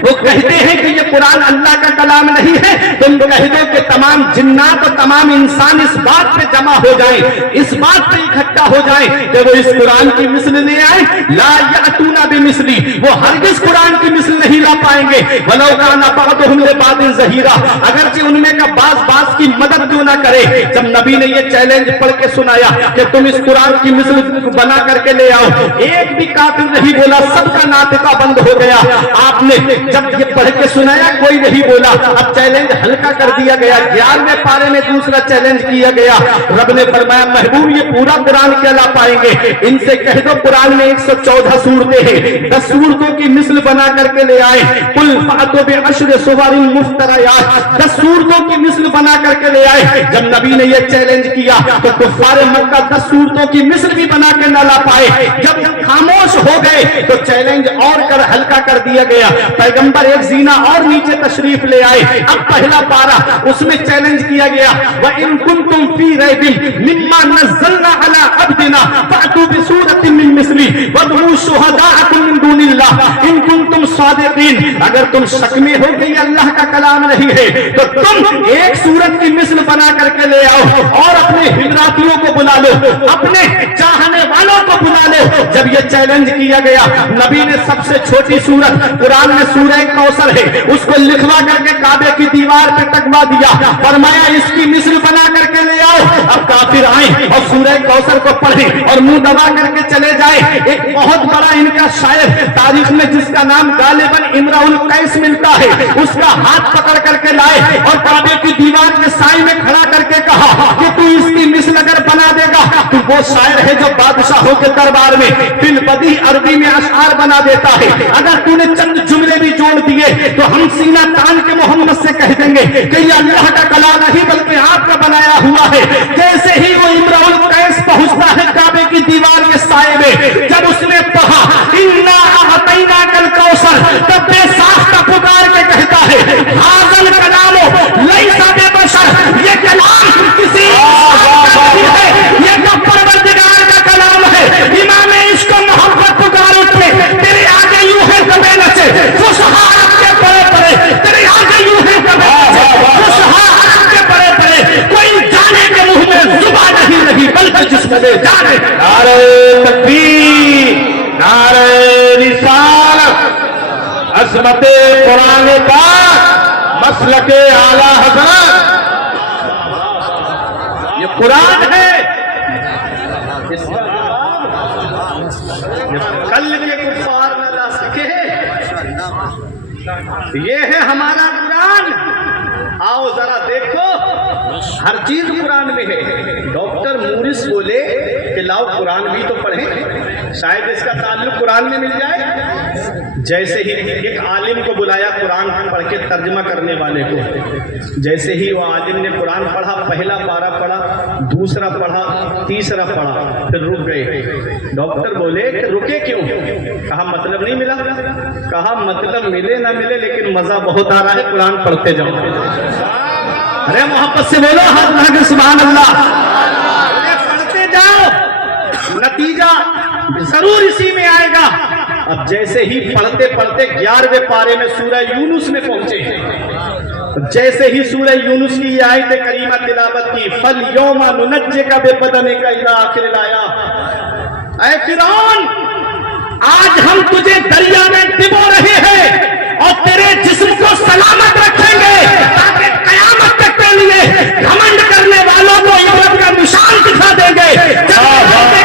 वो कहते हैं कि ये कुरान अल्लाह का कलाम नहीं है। तुम कह दो कि तमाम जिन्नात और तमाम इंसान इस बात पे जमा हो जाएं, इस बात पे इकट्ठा हो जाएं कि वो इस कुरान की मिस्ल ले आए, ला यअतूना बिमिस्ली, वो हरगिज कुरान की मिस्ल नहीं ला पाएंगे। वलौ काना बअदुहुम लिबादिन ज़हीरा, अगरचे उनमें का बास की मदद क्यों ना करे। जब नबी ने ये चैलेंज पढ़ के सुनाया कि तुम इस कुरान की मिस्ल बना करके ले आओ, एक भी काफिर नहीं बोला, सबका नातिका बंद हो गया। आपने जब ये पढ़ के सुनाया, कोई नहीं बोला। अब चैलेंज हल्का कर दिया गया। 11वें पारे में दूसरा चैलेंज किया गया। रब ने फरमाया महबूब ये पूरा कुरान क्या ला पाएंगे, इनसे कह दो कुरान में 114 सूरतें हैं, 10 सूरतों की मिस्ल बना करके ले आए। कुल फातु बिअश्रि सुवरिन मुफ्तरयात, 10 सूरतों की मिस्ल बना करके ले आए। जब नबी ने ये चैलेंज किया तो कुफ्फार मक्का 10 सूरतों की मिस्ल भी बना के न ला पाए। जब खामोश हो गए तो चैलेंज और कर हल्का कर दिया गया। पैगंबर एक जीना और नीचे तशरीफ ले आए। अब पहला पारा, उसमें चैलेंज किया गया, व इन कुंतुम फी रैबिन मिम्मा नज़्ज़लना अला अब्दिना फअतू बिसूरतिन मिन मिस्ली वदऊ शुहदाअकुम मिन दूनिल्लाह इन कुंतुम सादिकीन। अगर तुम शक में हो कि ये अल्लाह का कलाम नहीं है तो तुम एक सूरत की मिस्ल बना करके ले आओ और अपने हिजरातियों को बुला लो, अपने चाहने वालों को बुला लो। जब ये चैलेंज किया गया, नबी ने सबसे छोटी सूरत कुरान में सूरह कौसर है, उसको लिखवा करके काबे की दीवार पे टकवा दिया। फरमाया इसकी मिस्र बना करके ले आओ। अब काफिर आए और सूरह कौसर को पढ़े और मुंह दबा करके चले जाए। एक बहुत बड़ा इनका शायर तारीख में जिसका नाम गालिबन इमराउल कैस मिलता है, उसका हाथ पकड़ करके लाए और काबे की दीवार के साई में खड़ा करके कहा कि तू इसकी मिस्र अगर बना देगा तो वो शायर है जो बादशाहों के दरबार में फिलबदी अरबी में अशआर बना देता है। अगर तूने चंद जुमले भी जोड़ दिए तो हम सीना तान के मोहम्मद से कह देंगे कि ये अल्लाह का कलाम नहीं बल्कि आपका बनाया हुआ है। जैसे ही वो इमराउल कैस पहुंचता है काबे की दीवार के साए में, जब उसने पढ़ा इन्ना अतैना कल कौसर, तब बेसाख्ता पुकार के कहता है हाज़ल कलामो लैसा बेबशर, ये कलाम किसी है, ये तो परवरदिगार का कलाम है। इमाम इश्क मोहब्बत पुकार उठे, तेरे आगे यूं है कबे नचे खुशहाल के परे परे, तेरे आगे यूं है कबे नचे खुशहाल के परे परे। कोई जाने के मुंह में जुबान नहीं रही बल्कि जिसमें जाने। नारे तकबीर, नारे रिसालत, अज़मते कुरान पाक, मसलके आला हज़रत, ये कुरान है। कल के कुफार न ला सके, ये है हमारा कुरान। आओ जरा देखो, हर चीज कुरान में है। डॉक्टर मूरिस बोले कि लाओ कुरान भी तो पढ़ें, शायद इसका ताल्लुक कुरान में मिल जाए। जैसे ही एक आलिम को बुलाया कुरान पढ़ के तर्जमा करने वाले को, जैसे ही वो आलिम ने कुरान पढ़ा, पहला पारा पढ़ा, दूसरा पढ़ा, तीसरा पढ़ा, फिर रुक गए। डॉक्टर बोले कि रुके क्यों? कहा मतलब नहीं मिला। कहा मतलब मिले ना मिले लेकिन मजा बहुत आ रहा है, कुरान पढ़ते जाओ। अरे मोहब्बत से बोलो हाथ सुभान अल्लाह। पढ़ते जाओ, नतीजा जरूर इसी में आएगा। अब जैसे ही पढ़ते पढ़ते 11वें पारे में सूरह यूनुस में पहुंचे, जैसे ही सूरह यूनुस की ये आयत करीमा तिलावत की, फल यौमा नुनज्जिका बिबदनिका इला आखिर आया, ऐ फिरौन आज हम तुझे दरिया में डुबो रहे हैं और तेरे जिस्म को सलामत रखेंगे ताकि कयामत तक के लिए घमंड करने वालों को इबरत का निशान दिखा देंगे।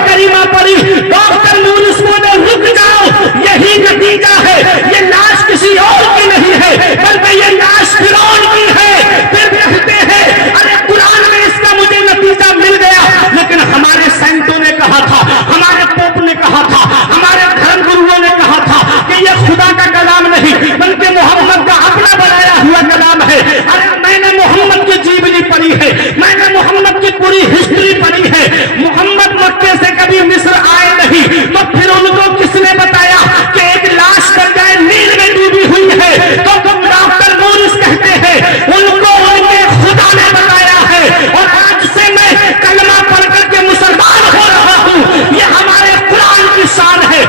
करीमा पड़ी डॉक्टर यूनुस बोले रुक जाओ, यही नतीजा है, ये लाश किसी और की नहीं है बल्कि ये लाश फिरौन की है। फिर कहते हैं अरे कुरान में इसका मुझे नतीजा मिल गया, लेकिन हमारे सैंटों ने कहा था, हमारे पोप ने कहा था, हमारे धर्म गुरुओं ने कहा था कि ये खुदा का कलाम नहीं बल्कि मोहम्मद का अपना बनाया हुआ कलाम है। अरे मैंने मोहम्मद की जीवनी पढ़ी है, मैंने मोहम्मद की पूरी हिस्ट्री पढ़ी है। मोहम्मद मक्के से कभी मिस्र आए नहीं, तो फिर उनको किसने बताया कि एक लाश बन जाए नील में डूबी हुई है? तो डॉक्टर नूरिस कहते हैं उनको उनके खुदा ने बताया है। और आज से मैं कलमा पढ़ करके मुसलमान हो रहा हूँ, ये हमारे कुरान की शान है।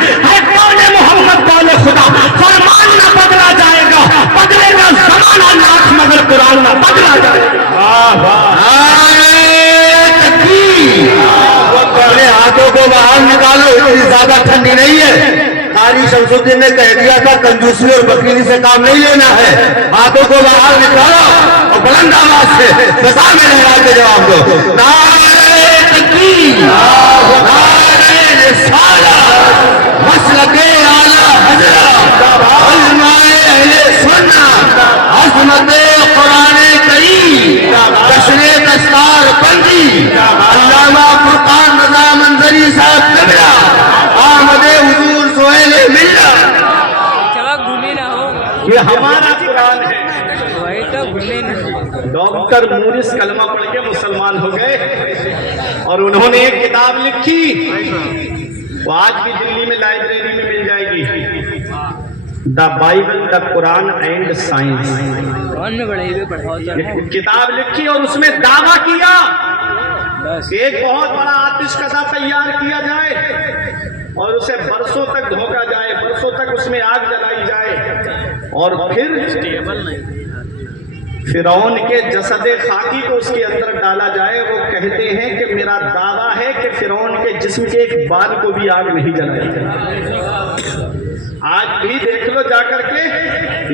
कौन मोहम्मद कौन खुदा, फरमान ना बदला जाएगा, बदलेगा जमाना लाख मगर कुरान ना बदला जाएगा। अपने हाथों को बाहर निकालो, इतनी ज्यादा ठंडी नहीं है। कारी शमसुद्दीन ने कह दिया था कंजूसी और बकरीदी से काम नहीं लेना है। हाथों को बाहर निकालो और बुलंद आवाज से सदा में लगा के जवाब दो, नारे तकबीर, नारे रिसालत, मसलके आला हज़रत, उलमाए अहले सुन्नत, अज़मते कुरान करीम, जश्ने दस्तार बंदी, अल्लामा फुरकान रज़ा मंजरी साहब क़िबला, आमदे हुजूर सोहेल मिल्लत। घूमे ना हो, ये हमारा कुरान है। वही तो घूमे ना। डॉक्टर नूरिस कलमा पढ़ के मुसलमान हो गए और उन्होंने एक किताब लिखी, वो आज भी दिल्ली में लाइब्रेरी में मिल जाएगी, the Bible the Quran and science. कौन में बड़े हुए पढ़ाओ तो है। किताब लिखी और उसमें दावा किया बस कि एक बहुत बड़ा आतिशकदा तैयार किया जाए और उसे बरसों तक धोखा जाए, बरसों तक उसमें आग जलाई जाए और फिर फिरौन के जसदे खाकी को उसके अंदर डाला जाए। वो कहते हैं कि मेरा दावा है कि फिरौन के जिस्म के एक बाल को भी आग नहीं जलाई। आज भी देख लो जाकर के,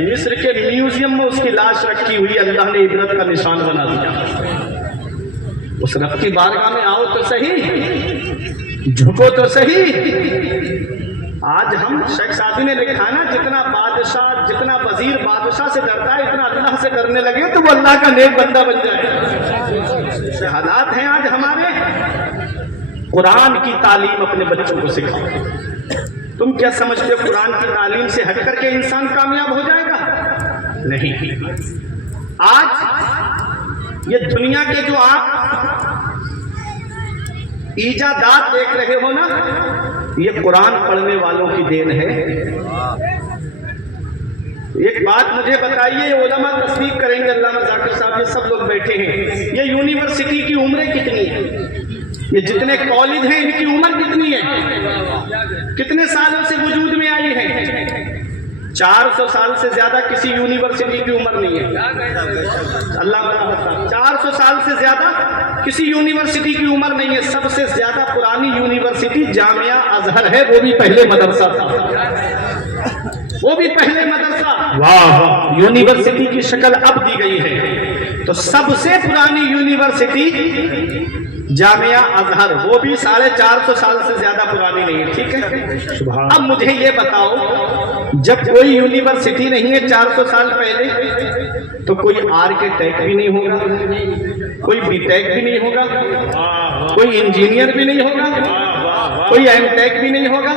मिस्र के म्यूजियम में उसकी लाश रखी हुई, अल्लाह ने इबरत का निशान बना दिया। उस रब की बारगाह में आओ तो सही, झुको तो सही। आज हम शेख सादी ने लिखा ना, जितना बादशाह जितना वजीर बादशाह से डरता है, इतना अल्लाह से डरने लगे तो वो अल्लाह का नेक बंदा बन जाए। हालात हैं आज हमारे। कुरान की तालीम अपने बच्चों को सिखाओ। तुम क्या समझते हो कुरान की तालीम से हट करके इंसान कामयाब हो जाएगा? नहीं। आज ये दुनिया के जो आप ईजादात देख रहे हो ना, ये कुरान पढ़ने वालों की देन है। एक बात मुझे बताइए, ये उलमा तस्दीक करेंगे, अल्लामा ज़ाकिर साहब, ये सब लोग बैठे हैं, ये यूनिवर्सिटी की उम्रें कितनी है? ये जितने कॉलेज हैं इनकी उम्र कितनी है? कितने सालों से वजूद में आई है? 400 साल से ज्यादा किसी यूनिवर्सिटी की उम्र नहीं है। अल्लाह 400 साल से ज्यादा किसी यूनिवर्सिटी की उम्र नहीं है। सबसे ज्यादा पुरानी यूनिवर्सिटी जामिया अजहर है, वो भी पहले मदरसा था, वो भी पहले मदरसा। वाह, यूनिवर्सिटी की शक्ल अब दी गई है। तो सबसे पुरानी यूनिवर्सिटी जामिया अजहर, वो भी 450 साल से ज्यादा पुरानी नहीं है। ठीक है, अब मुझे ये बताओ, जब कोई यूनिवर्सिटी नहीं है 400 साल पहले, तो कोई आर्किटेक्ट भी नहीं होगा, कोई बीटेक भी नहीं होगा, कोई इंजीनियर भी नहीं होगा, कोई एमटेक भी नहीं होगा,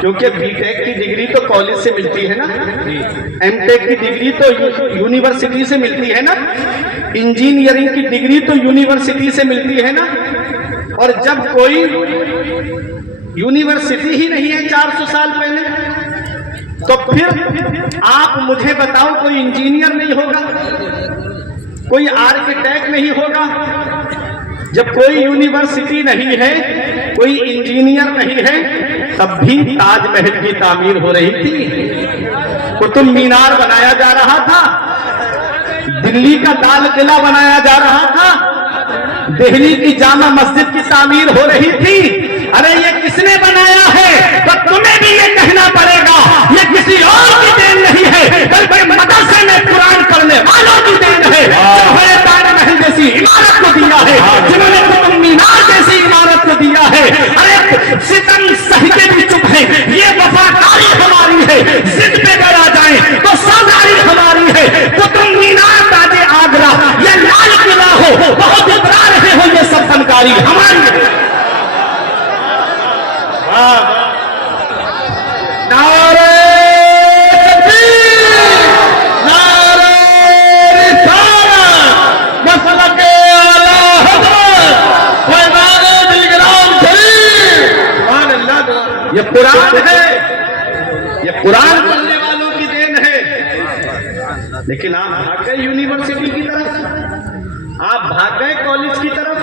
क्योंकि बीटेक की डिग्री तो कॉलेज से मिलती है ना, एमटेक की डिग्री तो यूनिवर्सिटी से मिलती है ना, इंजीनियरिंग की डिग्री तो यूनिवर्सिटी से मिलती है ना। और जब कोई यूनिवर्सिटी ही नहीं है 400 साल पहले, तो फिर आप मुझे बताओ, कोई इंजीनियर नहीं होगा, कोई आर्किटेक्ट नहीं होगा। जब कोई यूनिवर्सिटी नहीं है, कोई इंजीनियर नहीं है, तब भी ताजमहल की तामीर हो रही थी, कुतुब मीनार बनाया जा रहा था, दिल्ली का लाल किला बनाया जा रहा था, दिल्ली की जामा मस्जिद की तामीर हो रही थी। अरे ये किसने बनाया है? तो तुम्हें भी ये कहना पड़ेगा, ये किसी और की देन नहीं है, बल्कि मदरसे में कुरान पढ़ने वालों की देन है, जिन्होंने ताजमहल जैसी इमारत को दिया है, जिन्होंने कुतुब मीनार जैसी इमारत को दिया है। अरे सितम सह के भी चुप है, ये वफादारी हमारी है, जिद पे अगर आ जाए तो साझारी हमारी है। कुतुब मीनार, ताजे आगरा, ये लाल किला हो, बहुत इतरा रहे हो, ये सब फनकारी हमारी है। नारे तकबीर, नारे रिसालत, मसलके आला हज़रत, पैगाम दिलग्राम शरीफ। सुभान अल्लाह। ये कुरान है, ये कुरान पढ़ने वालों की देन है। लेकिन आप भाग गए यूनिवर्सिटी की तरफ, आप भाग गए कॉलेज की तरफ।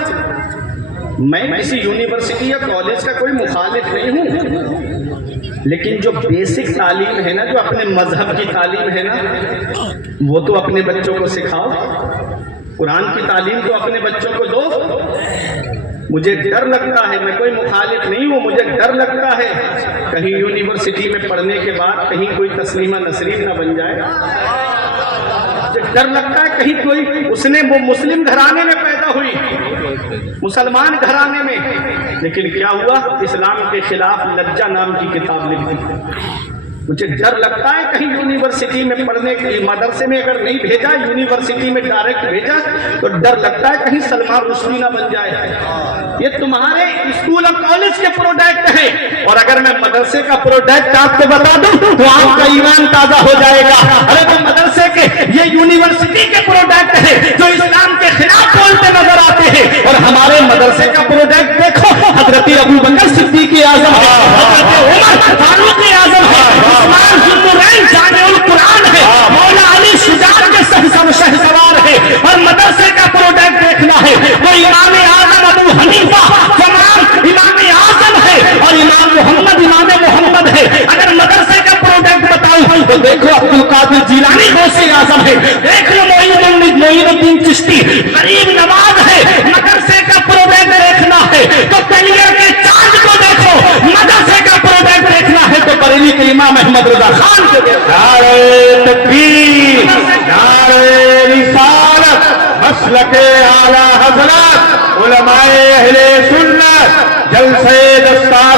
मैं किसी यूनिवर्सिटी या कॉलेज का कोई मुखालिफ नहीं हूँ, लेकिन जो बेसिक तालीम है ना, जो अपने मजहब की तालीम है ना, वो तो अपने बच्चों को सिखाओ। कुरान की तालीम तो अपने बच्चों को दो। मुझे डर लगता है, मैं कोई मुखालिफ नहीं हूँ, मुझे डर लगता है कहीं यूनिवर्सिटी में पढ़ने के बाद कहीं कोई तस्लीमा नसरीन ना बन जाए। डर लगता है कहीं कोई, उसने वो मुस्लिम घराने में पैदा हुई, मुसलमान घराने में, लेकिन क्या हुआ, इस्लाम के खिलाफ लज्जा नाम की किताब लिख दी। मुझे डर लगता है कहीं यूनिवर्सिटी में पढ़ने के लिए, मदरसे में अगर नहीं भेजा, यूनिवर्सिटी में डायरेक्ट भेजा, तो डर लगता है कहीं सलमान रुश्दी ना बन जाए। ये तुम्हारे स्कूल और कॉलेज के प्रोडक्ट है, और अगर मैं मदरसे का प्रोडक्ट आपको बता दूं तो आपका ईमान ताजा हो जाएगा। अरे वो मदरसे के, ये यूनिवर्सिटी के प्रोडक्ट है जो इस्लाम के खिलाफ बोलते नजर आते हैं। और हमारे मदरसे का प्रोडक्ट देखो, हजरत अबू बकर सिद्दीक आज़म है, हजरत उमर फारूक आज़म है, उस्मान ज़ुन्नुरैन जामिउल कुरान है, मौला अली शुजाअत के शहसवार है। और मदरसे का प्रोडक्ट देखना है तो इमाम आज़म अबू हनीफा तमाम इमाम आज़म है, और इमाम मोहम्मद है। अगर मदरसे का प्रोडक्ट बताऊं तो देखो अब्दुल कादिर जिलानी गौसे आज़म है, देख लो मोइनुद्दीन चिश्ती गरीब नवाज है। मदरसे का प्रोडक्ट देखना है तो कलियर के चांद को देखो, मदरसे का प्रोडक्ट देखना है तो बरेली के इमाम अहमद रजा खान को देखो। नारे तकबीर, नारे रिसालत, मसलके आला हज़रत, उलमाए अहले सुन्नत, जलसे दस्तार।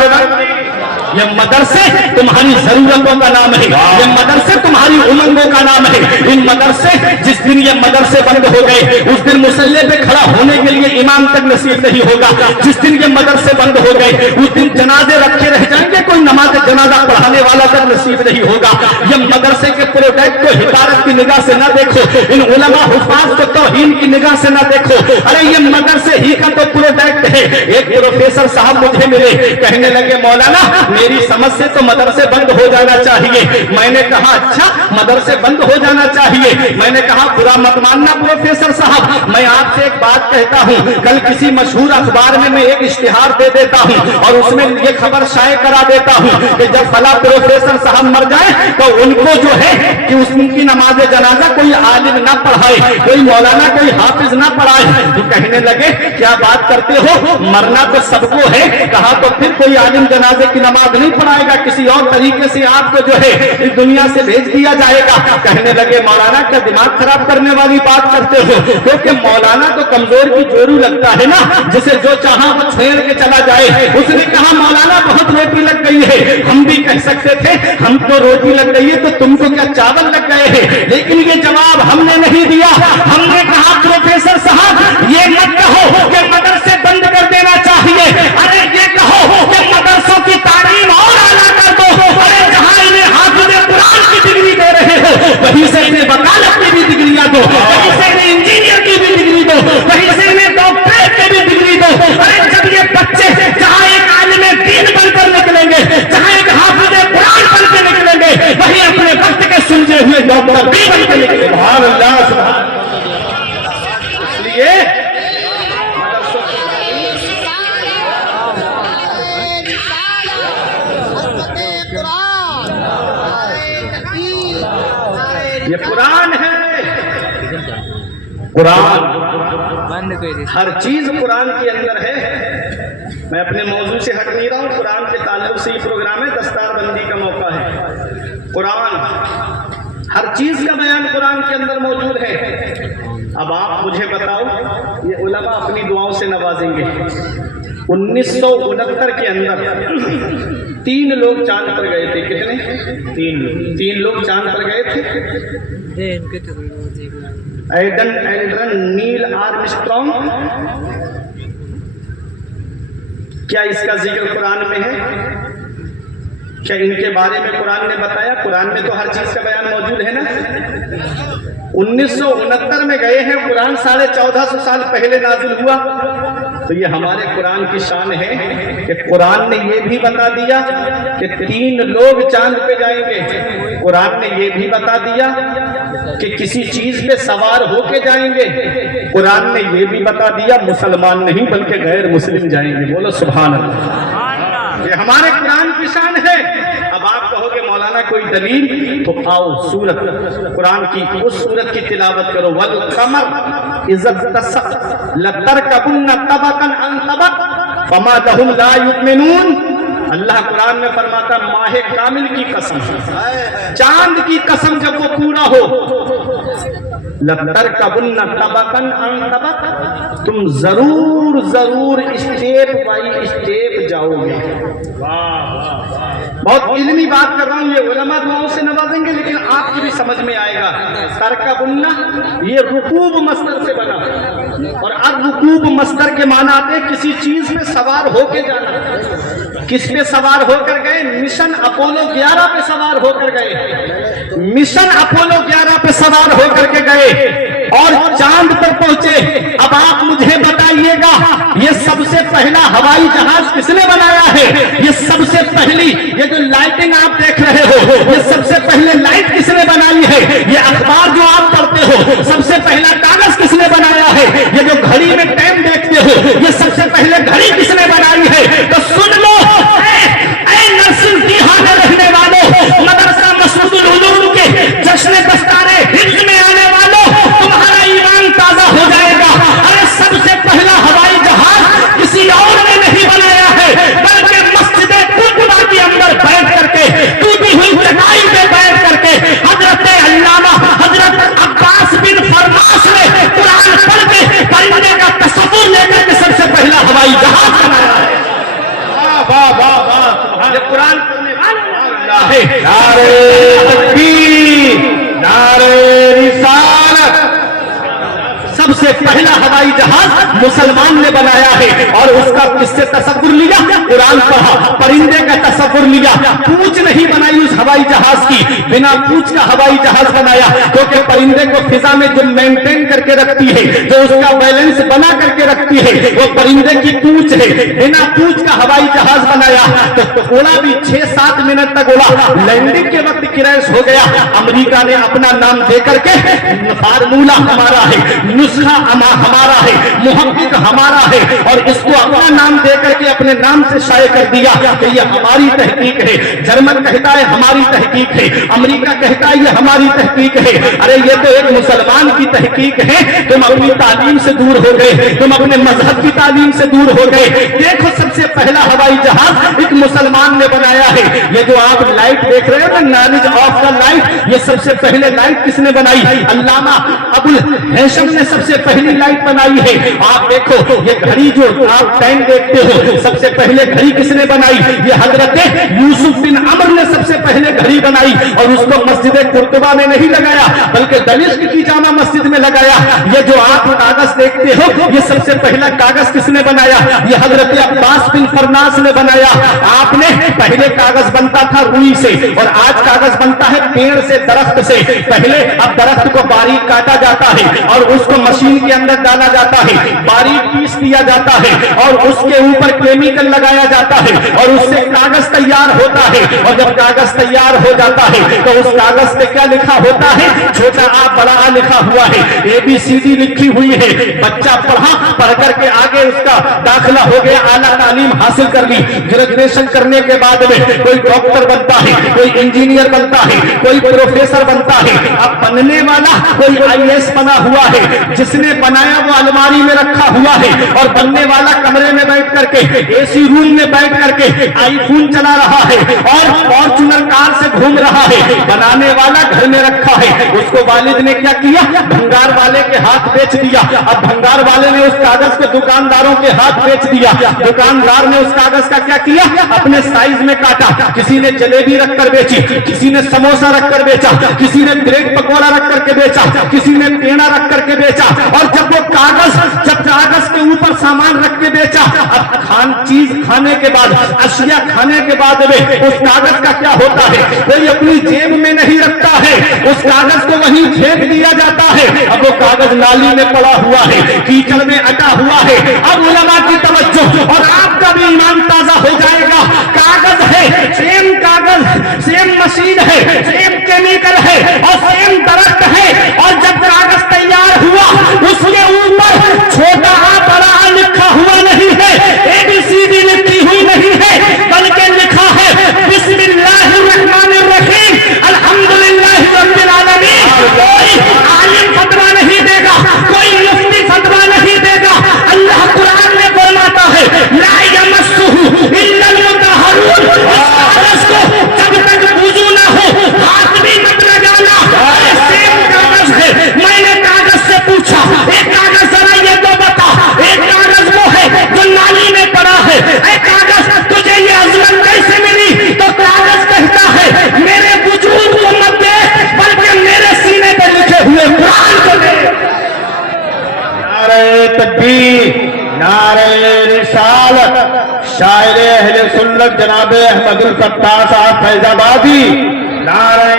ये मदरसे तुम्हारी जरूरतों का नाम है, ये मदरसे तुम्हारी उमंगों का नाम है। इन मदरसे, जिस दिन ये मदरसे बंद हो गए उस दिन मुसल्ले पे खड़ा होने के लिए इमाम तक नसीब नहीं होगा। जिस दिन ये मदरसे बंद हो गए उस दिन जनाजे रखे रह जाएंगे, कोई नमाज जनाजा पढ़ाने वाला तक नसीब नहीं होगा। ये मदरसे के प्रोडक्ट को हिकारत की निगाह से ना देखो, इन उलमा हुफ़ाज़ को तौहीन की निगाह से ना देखो। अरे ये मदरसे ही का तो प्रोडक्ट है। एक प्रोफेसर साहब मुझे मिले, कहने लगे मौलाना मेरी समझ से तो मदरसे बंद हो जाना चाहिए। मैंने कहा अच्छा, मदरसे बंद हो जाना चाहिए। मैंने कहा बुरा मत मानना प्रोफेसर साहब, मैं आपसे एक बात कहता हूँ, कल किसी मशहूर अखबार में मैं एक इश्तिहार दे देता हूँ और उसमें ये खबर शाये करा देता हूँ कि जब फला प्रोफेसर साहब मर जाए तो उनको जो है कि उनकी नमाज जनाजा कोई आलिम ना पढ़ाए, कोई मौलाना, कोई हाफिज ना पढ़ाए। तो कहने लगे क्या बात करते हो, मरना तो सबको है। कहा तो फिर कोई आलिम जनाजे की नमाज नहीं पढ़ाएगा, किसी और तरीके से आपको जो है इस दुनिया से भेज दिया जाएगा। कहने लगे मौलाना का दिमाग खराब करने वाली बात करते हो, क्योंकि मौलाना तो कमजोर की जोरू लगता है ना, जिसे जो चाहा वो छेड़ के चला जाए। उसने कहा मौलाना बहुत रोटी लग गई है। हम भी कह सकते थे हमको रोटी लग गई है तो तुमको क्या चावल लग गए हैं, लेकिन ये जवाब हमने नहीं दिया। हमने कहा प्रोफेसर साहब ये मत कहो कि मदरसे बंद कर देना चाहिए, अरे ये कहो कि मदरसों की तालीम और आला कर दो। अरे जहां इन्हें हाफिज़ कुरान की डिग्री दे रहे हो वहीं से इन्हें वकालत की भी डिग्रियां दो, वहीं से इन्हें इंजीनियर की भी डिग्री दो, वहीं से इन्हें डॉक्टरेट की भी डिग्री दो। अरे जब ये बच्चे जहां एक आलिम दीन बनकर निकलेंगे, जहां एक हाफिज़ कुरान बनकर निकलेंगे, वहीं अपने वक्त के सुलझे हुए डॉक्टर भी बनकर निकलेंगे। सुभान अल्लाह, सुभान। इसलिए ये कुरान है, कुरान बंद कर दी। हर चीज कुरान के अंदर है। मैं अपने मौजू से हट नहीं रहा हूँ, कुरान के ताल्लुक से ये प्रोग्राम है, दस्तारबंदी का मौका है। कुरान हर चीज का बयान कुरान के अंदर मौजूद है। अब आप मुझे बताओ, ये उलमा अपनी दुआओं से नवाजेंगे। 1969 के अंदर 3 लोग चांद पर गए थे। कितने? 3 लोग चांद पर गए थे। इनके तो देख लो। Aiden एल्ड्रन, Neil Armstrong. क्या इसका जिक्र कुरान में है? क्या इनके बारे में कुरान ने बताया? कुरान में तो हर चीज का बयान मौजूद है ना। 1969 में गए हैं, कुरान 1450 साल पहले नाजिल हुआ। तो ये हमारे कुरान की शान है कि कुरान ने ये भी बता दिया कि 3 लोग चांद पे जाएंगे। कुरान ने ये भी बता दिया कि किसी चीज पे सवार होके जाएंगे। कुरान ने ये भी बता दिया मुसलमान नहीं बल्कि गैर मुस्लिम जाएंगे। बोलो सुभान अल्लाह। ये हमारे कुरान की शान है। अब आप कहोगे मौलाना कोई दलील, तो आओ सूरत कुरान की उस सूरत की तिलावत करो। वल कमर इज़्ज़त तसक लतरकबुन्ना तबकन अन तबक फमा लहुम ला युमिनून। अल्लाह कुरान में फरमाता माहे कामिल की कसम, चांद की कसम जब वो पूरा हो, लतरकबुन्ना तबकन अन तबक, तुम जरूर जरूर स्टेप बाई स्टेप जाओगे। बहुत इल्मी बात कर रहा हूँ, ये उलमा दुआओं से नवाजेंगे, लेकिन आपकी भी समझ में आएगा। तरकबुन्ना ये रुकूब मस्दर से बना, और अब रुकूब मस्दर के माना आते हैं किसी चीज पे सवार होके जाना। किस पे सवार होकर गए? मिशन अपोलो 11 पे सवार होकर गए। मिशन अपोलो 11 पे सवार होकर के गए और चांद पर पहुंचे। अब आप मुझे बताइएगा, ये सबसे पहला हवाई जहाज किसने बनाया है? ये सबसे पहली ये जो लाइटिंग आप देख रहे हो, ये सबसे पहले लाइट किसने बनाई है? ये अखबार जो आप पढ़ते हो, सबसे पहला कागज किसने बनाया है? ये जो घड़ी में टाइम देखते हो, ये सबसे पहले घड़ी किसने बनाई है? तो सुन लो नरसिंह रहने वालों, मदरसा मसऊदुल उलूम के जश्न दस्तारे हिंद में आने वालों, तुम्हारा ईमान ताजा हो जाएगा। अरे सबसे पहला हवाई जहाज किसी और ने नहीं बनाया है, बल्कि मस्जिद कुतुबा के अंदर बैठ करके, टूटी हुई चटाई पे बैठ करके हजरत अल्लामा हजरत अब्बास बिन फरमास ने कुरान पढ़ के परिंदे का तसव्वुर लेकर के सबसे पहला हवाई जहाज बनाया है। वाह वाह वाह, ये कुरान पढ़ने वाला है। नारे तकबीर, नारे रिसालत। सबसे पहला हवाई जहाज मुसलमान ने बनाया है, और उसका किससे तसव्वुर लिया? कुरान पढ़ा, परिंदे का तसव्वुर लिया। पूंछ नहीं बनाई उस हवाई जहाज की, बिना पूंछ का हवाई जहाज बनाया, क्योंकि परिंदे को फिजा में जो मेंटेन करके रखती है, जो उसका बैलेंस बना करके रखती है, वो परिंदे की पूंछ है। बिना पूंछ का हवाई जहाज बनाया तो उड़ा भी 6-7 मिनट तक उड़ा। लैंडिंग के वक्त क्रैश हो गया। अमेरिका ने अपना नाम दे करके, फार्मूला हमारा है, नुस्खा हमारा है, मुहक्किक हमारा है, और इसको अपना नाम दे करके अपने नाम से शाये कर दिया कि ये हमारी तहकीक है। जर्मन कहता है हमारी तहकीक है, अमेरिका कहता है ये हमारी तहकीक है। अरे ये तो एक मुसलमान की तहकीक है। तुम अपनी तालीम से दूर हो गए, तुम अपने मजहब की तालीम से दूर हो गए। देखो सबसे पहला हवाई जहाज एक मुसलमान ने बनाया है। ये जो आप लाइट देख रहे हो ना, नॉलेज ऑफ द लाइट, ये सबसे पहले लाइट किसने बनाई? अल्लामा अबुल हैशम ने सबसे पहली लाइट बनाई है। आप देखो ये घड़ी जो आप टाइम देखते हो, सबसे पहले घड़ी किसने बनाई? ये हजरत यूसुफ बिन अमर ने सबसे पहले घड़ी बनाई, और उसको मस्जिद कुर्तुबा में नहीं लगाया, बल्कि दमिश्क की जामा मस्जिद में लगाया। ये जो आप कागज देखते हो, ये सबसे पहला कागज किसने बनाया? ये हजरत अब्बास बिन फरनास ने बनाया। आपने पहले कागज बनता था रुई से, और आज कागज बनता है पेड़ से, दरख्त से। पहले अब दरख्त को बारीक काटा जाता है और उसको मशीन के अंदर डाला जाता है, बारीक पीस दिया जाता है, और उसके ऊपर केमिकल लगाया जाता है, और उससे कागज तैयार होता है। और जब कागज तैयार हो जाता है तो उस कागज पे क्या लिखा होता है? छोटा आ बड़ा आ लिखा हुआ है, ABCD लिखी हुई है। बच्चा पढ़ा, पढ़ करके आगे उसका दाखिला हो गया, आला तालीम हासिल कर ली। ग्रेजुएशन करने के बाद बाद में कोई डॉक्टर बनता है, कोई इंजीनियर बनता है, कोई प्रोफेसर बनता है। अब बनने वाला कोई आईएएस बना हुआ है, जिसने बनाया वो अलमारी में रखा हुआ है, और बनने वाला कमरे में बैठ करके एसी रूम में बैठ करके आईफोन चला रहा है और फॉर्च्यूनर कार से घूम रहा है। बनाने वाला घर में रखा है, उसको वालिद ने क्या किया, भंगार वाले के हाथ बेच दिया। अब भंगार वाले ने उस कागज को दुकानदारों के हाथ बेच दिया। दुकानदार ने उस कागज का क्या किया, अपने साइज में काटा। किसी ने जलेबी रखकर बेची, किसी ने समोसा रखकर बेचा, किसी ने ब्रेड पकौड़ा रख करके बेचा, किसी ने पेड़ा रख करके बेचा। और जब कागज के ऊपर सामान रख के बेचा, अब चीज खाने के बाद, अशिया खाने के बाद में उस कागज का क्या होता है, कोई अपनी जेब में नहीं रखता है, उस कागज को वहीं फेंक दिया जाता है। अब वो कागज नाली में पड़ा हुआ है, कीचड़ में अटा हुआ है। अब उलमा की तवज्जो, और आपका भी ईमान ताजा हो जाएगा। कागज है, सेम कागज, सेम मशीन है, सेम केमिकल है और सेम दरख्त है। और जब कागज तैयार हुआ, उसके ऊपर छोटा बड़ा लिखा हुआ नहीं है, एबीसीडी लिखी हुई नहीं है, बल्कि लिखा है बिस्मिल्लाहिर्रहमानिर्रहीम अल्हम्दुलिल्लाहि रब्बिल आलमीन। कोई आलिम फतवा नहीं देगा, कोई मुफ्ती फतवा नहीं देगा। अल्लाह कुरान में फरमाता है ला यमस्सुहु इल्लल मुतहहरून। कागज को जब तक वुजू ना हो हाथ भी मत लगाना। सेम कागज है। मैंने कागज से पूछा, एक कागज जरा ये तो बता, एक कागज वो है जो नाली में पड़ा है, एक कागज तुझे ये अजमत कैसे मिली? तो कागज कहता है मेरे वजूद को मत देख, बल्कि मेरे सीने पे लिखे हुए कुरान को देख। नारे तकबीर, नारे रिसालत, शायर अहले सुन्नत जनाब अहमदुल फत्ताह साहब फैजाबादी। नारे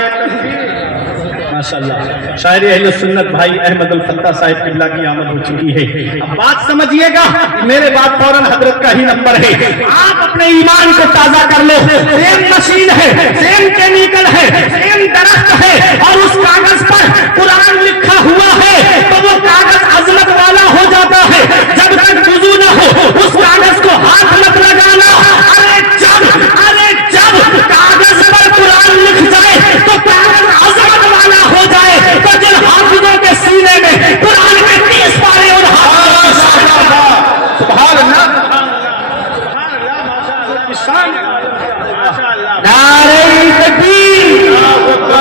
माशाअल्लाह, शायर अहले सुन्नत भाई अहमदुल फत्ताह साहब किबला की आमद हो चुकी है। अब बात समझिएगा, मेरे बाद फौरन हजरत का ही नंबर है। आप अपने ईमान को ताजा कर लो। सेम मशीन है, सेम केमिकल है, सेम दरख्त है, और उस कागज पर कुरान लिखा हुआ है, तो वो कागज अजमत वाला हो जाता है। जब तक वुजू न हो उस कागज को हाथ मत लगाना। अरे जब कागज पर कुरान लिख जाए तो कागज अजमत वाला हो जाए। तो जिन हाफिजों के सीने में कुरान के 30 पारे और नारे तकबीर,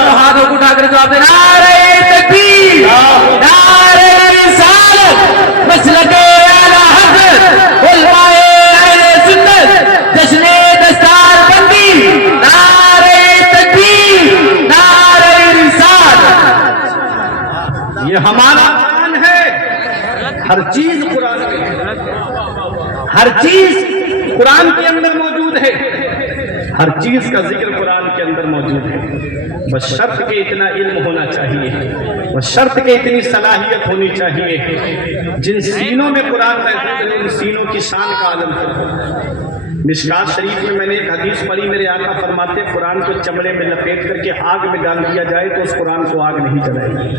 हाथों को उठाकर जवाब देना। नारे तकबीर, नारे रिसालत, मसलके आला हज़रत, उलमाए अहले सुन्नत, जश्ने दस्तारबंदी। नारे तकबीर, नारे रिसालत। ये हमारा कुरान है। हर चीज कुरान में, हर चीज कुरान के अंदर मौजूद है। हर चीज का जिक्र कुरान के अंदर मौजूद है। बस शर्त के इतना इल्म होना चाहिए, बस शर्त के इतनी सलाहियत होनी चाहिए। जिन सीनों में कुरान मौजूद है उन सीनों की शान का आलम है। मिशकात शरीफ में मैंने एक हदीस पढ़ी, मेरे आका फरमाते कुरान को चमड़े में लपेट करके आग में डाल दिया जाए तो उस कुरान को आग नहीं जलाएगी।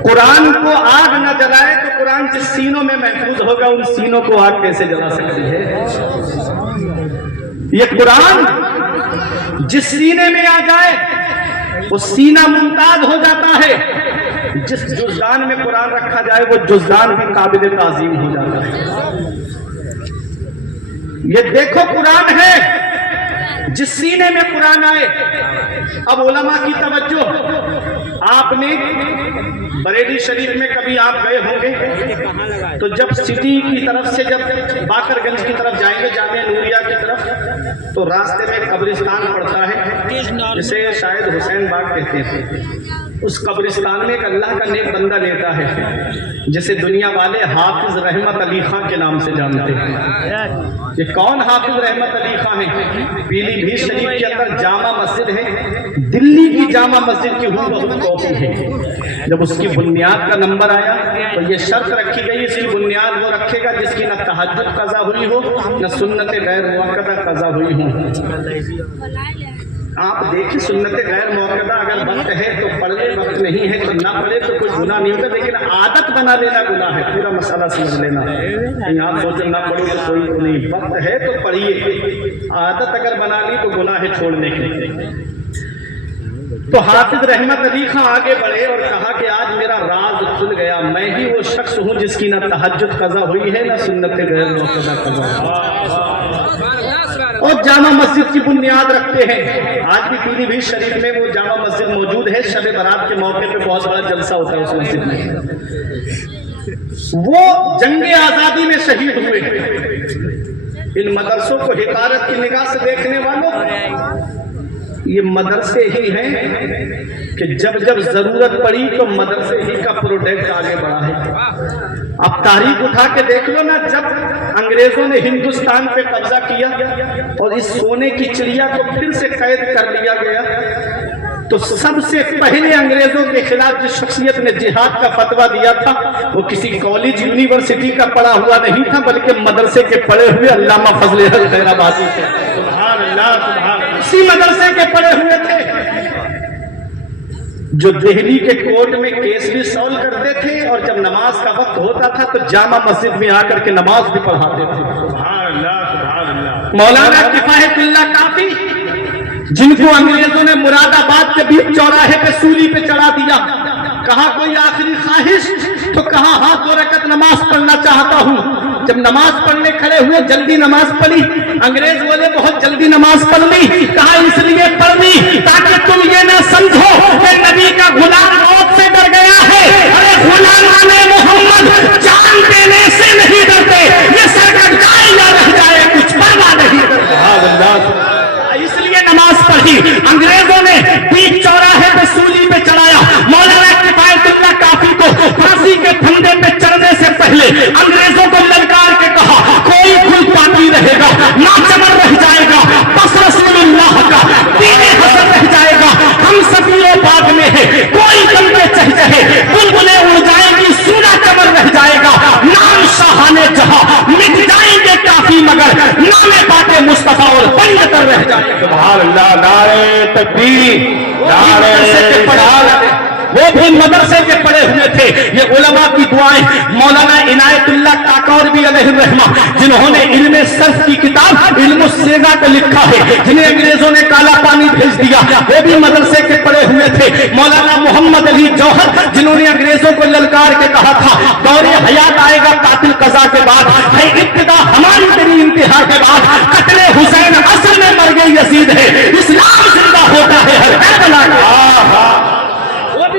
कुरान को आग न जलाए तो कुरान जिस सीनों में महफूज होगा उन सीनों को आग कैसे जला सकती है? ये कुरान जिस सीने में आ जाए वो सीना मुमताज हो जाता है। जिस जुज़दान में कुरान रखा जाए वो जुज़दान भी काबिल ताज़ीम हो जाता है। ये देखो कुरान है, जिस सीने में कुरान आए। अब उलमा की तवज्जो, आपने बरेली शरीफ में कभी आप गए होंगे तो जब सिटी की तरफ से जब बाकरगंज की तरफ जाएंगे, जामिया नूरिया की तरफ, तो रास्ते में कब्रिस्तान पड़ता है जिसे शायद हुसैन बाग कहते हैं। उस कब्रिस्तान में एक अल्लाह का नेक बंदा लेता है जिसे दुनिया वाले हाफिज रहमत अली खां के नाम से जानते हैं। ये कौन हाफिज रहमत अली खां है? पीलीभीत शरीफ के अंदर जामा मस्जिद है, दिल्ली की जामा मस्जिद की हुबहू कॉपी है। जब उसकी बुनियाद का नंबर आया तो ये शर्त रखी गई, इसकी बुनियाद वो रखेगा जिसकी न तहज्जुद कज़ा हुई हो न सुन्नत गैर मुअक्कदा कज़ा हुई हो। आप देखिए सुन्नत गैर मौक़दा अगर वक्त है तो पढ़ ले, वक्त नहीं है तो ना पढ़े तो कोई गुनाह नहीं होता, लेकिन आदत बना लेना गुनाह है। पूरा मसाला समझ लेना। कहीं आप सोचो ना पढ़ो तो कोई नहीं, वक्त है तो पढ़िए। आदत अगर बना ली तो गुनाह है छोड़ने की। तो हाफिज रहमत अली खां आगे बढ़े और कहा कि आज मेरा राज खुल गया, मैं ही वो शख्स हूँ जिसकी ना तहज्जुद कज़ा हुई है ना सुन्नत गैर मौक़दा कज़ा। और जामा मस्जिद की बुनियाद रखते हैं। आज भी पीलीभीत शरीफ में वो जामा मस्जिद मौजूद है। शब बारात के मौके पे बहुत बड़ा जलसा होता है उस मस्जिद में। वो जंगे आजादी में शहीद हुए। इन मदरसों को हिकारत की निगाह से देखने वालों, ये मदरसे ही हैं कि जब जब जरूरत पड़ी तो मदरसे ही का प्रोडक्ट आगे बढ़ा है। अब तारीख उठा के देख लो ना, जब अंग्रेजों ने हिंदुस्तान पे कब्जा किया और इस सोने की चिड़िया को फिर से कैद कर लिया गया, तो सबसे पहले अंग्रेजों के खिलाफ जिस शख्सियत ने जिहाद का फतवा दिया था वो किसी कॉलेज यूनिवर्सिटी का पढ़ा हुआ नहीं था, बल्कि मदरसे के पढ़े हुए अल्लामा फजल खैराबादी थे। सुभान अल्लाह, सुभान अल्लाह। इसी मदरसे के पढ़े हुए थे जो दिल्ली के कोर्ट में केस भी सॉल्व करते थे, और जब नमाज का वक्त होता था तो जामा मस्जिद में आकर के नमाज भी पढ़ाते थे। सुभान अल्लाह, सुभान अल्लाह। मौलाना किफायतुल्लाह काफी, जिनको अंग्रेजों ने मुरादाबाद के बीच चौराहे पे सूली पे चढ़ा दिया, कहा कोई आखिरी ख्वाहिश, तो कहा हाँ 2 रकअत नमाज पढ़ना चाहता हूँ। जब नमाज पढ़ने खड़े हुए जल्दी नमाज पढ़ी, अंग्रेज बोले बहुत जल्दी नमाज पढ़ ली, कहा इसलिए पढ़ ली ताकि तुम ये ना समझो कि नबी का गुलाम मौत से डर गया है। अरे गुलाम मोहम्मद जान देने से नहीं डरते, ये सर कट जाए या रह जाए कुछ परवाह नहीं। इसलिए नमाज पढ़ी। अंग्रेजों ने बीच चौराहे पे सूली पे चढ़ाया। मौलाना किफायतुल्लाह काफी को फांसी के फंदे पे चढ़ने से पहले अंग्रेजों को ललकार के कहा कोई खुलपाती रहेगा, नाचमर रह जाएगा, बस रसूलुल्लाह का दीने हसन रह जाएगा। हम सफियों बाग में है, कोई दम पे चढ़ जाए, बुलबुलें उड़ जाएंगी, सूना चमर रह जाएगा। नाम शाहाने जहां मिट जाएंगे काफी, मगर नामे बाटे मुस्तफा और पंडित रह जाएगा। सुभान अल्लाह, नारे तकबीर, नारे रिसालत। वो भी मदरसे के पढ़े हुए थे। ये उलमा की दुआएं, मौलाना इनायतुल्लाह काकौरवी अलैहिर्रहमा, जिन्होंने इल्मे सर्फ की किताब इल्मुस सेगा को लिखा है, जिन्हें अंग्रेजों ने काला पानी भेज दिया, वो भी मदरसे के पढ़े हुए थे। मौलाना मोहम्मद अली जौहर, जिन्होंने अंग्रेजों को ललकार के कहा था दौरे हयात आएगा कातिल कज़ा के बाद, है इब्तिदा हमारी तेरी इंतहा के बाद, कत्ले हुसैन असल में मर गई यजीद है, इस्लाम जिंदा होता है हर करबला में।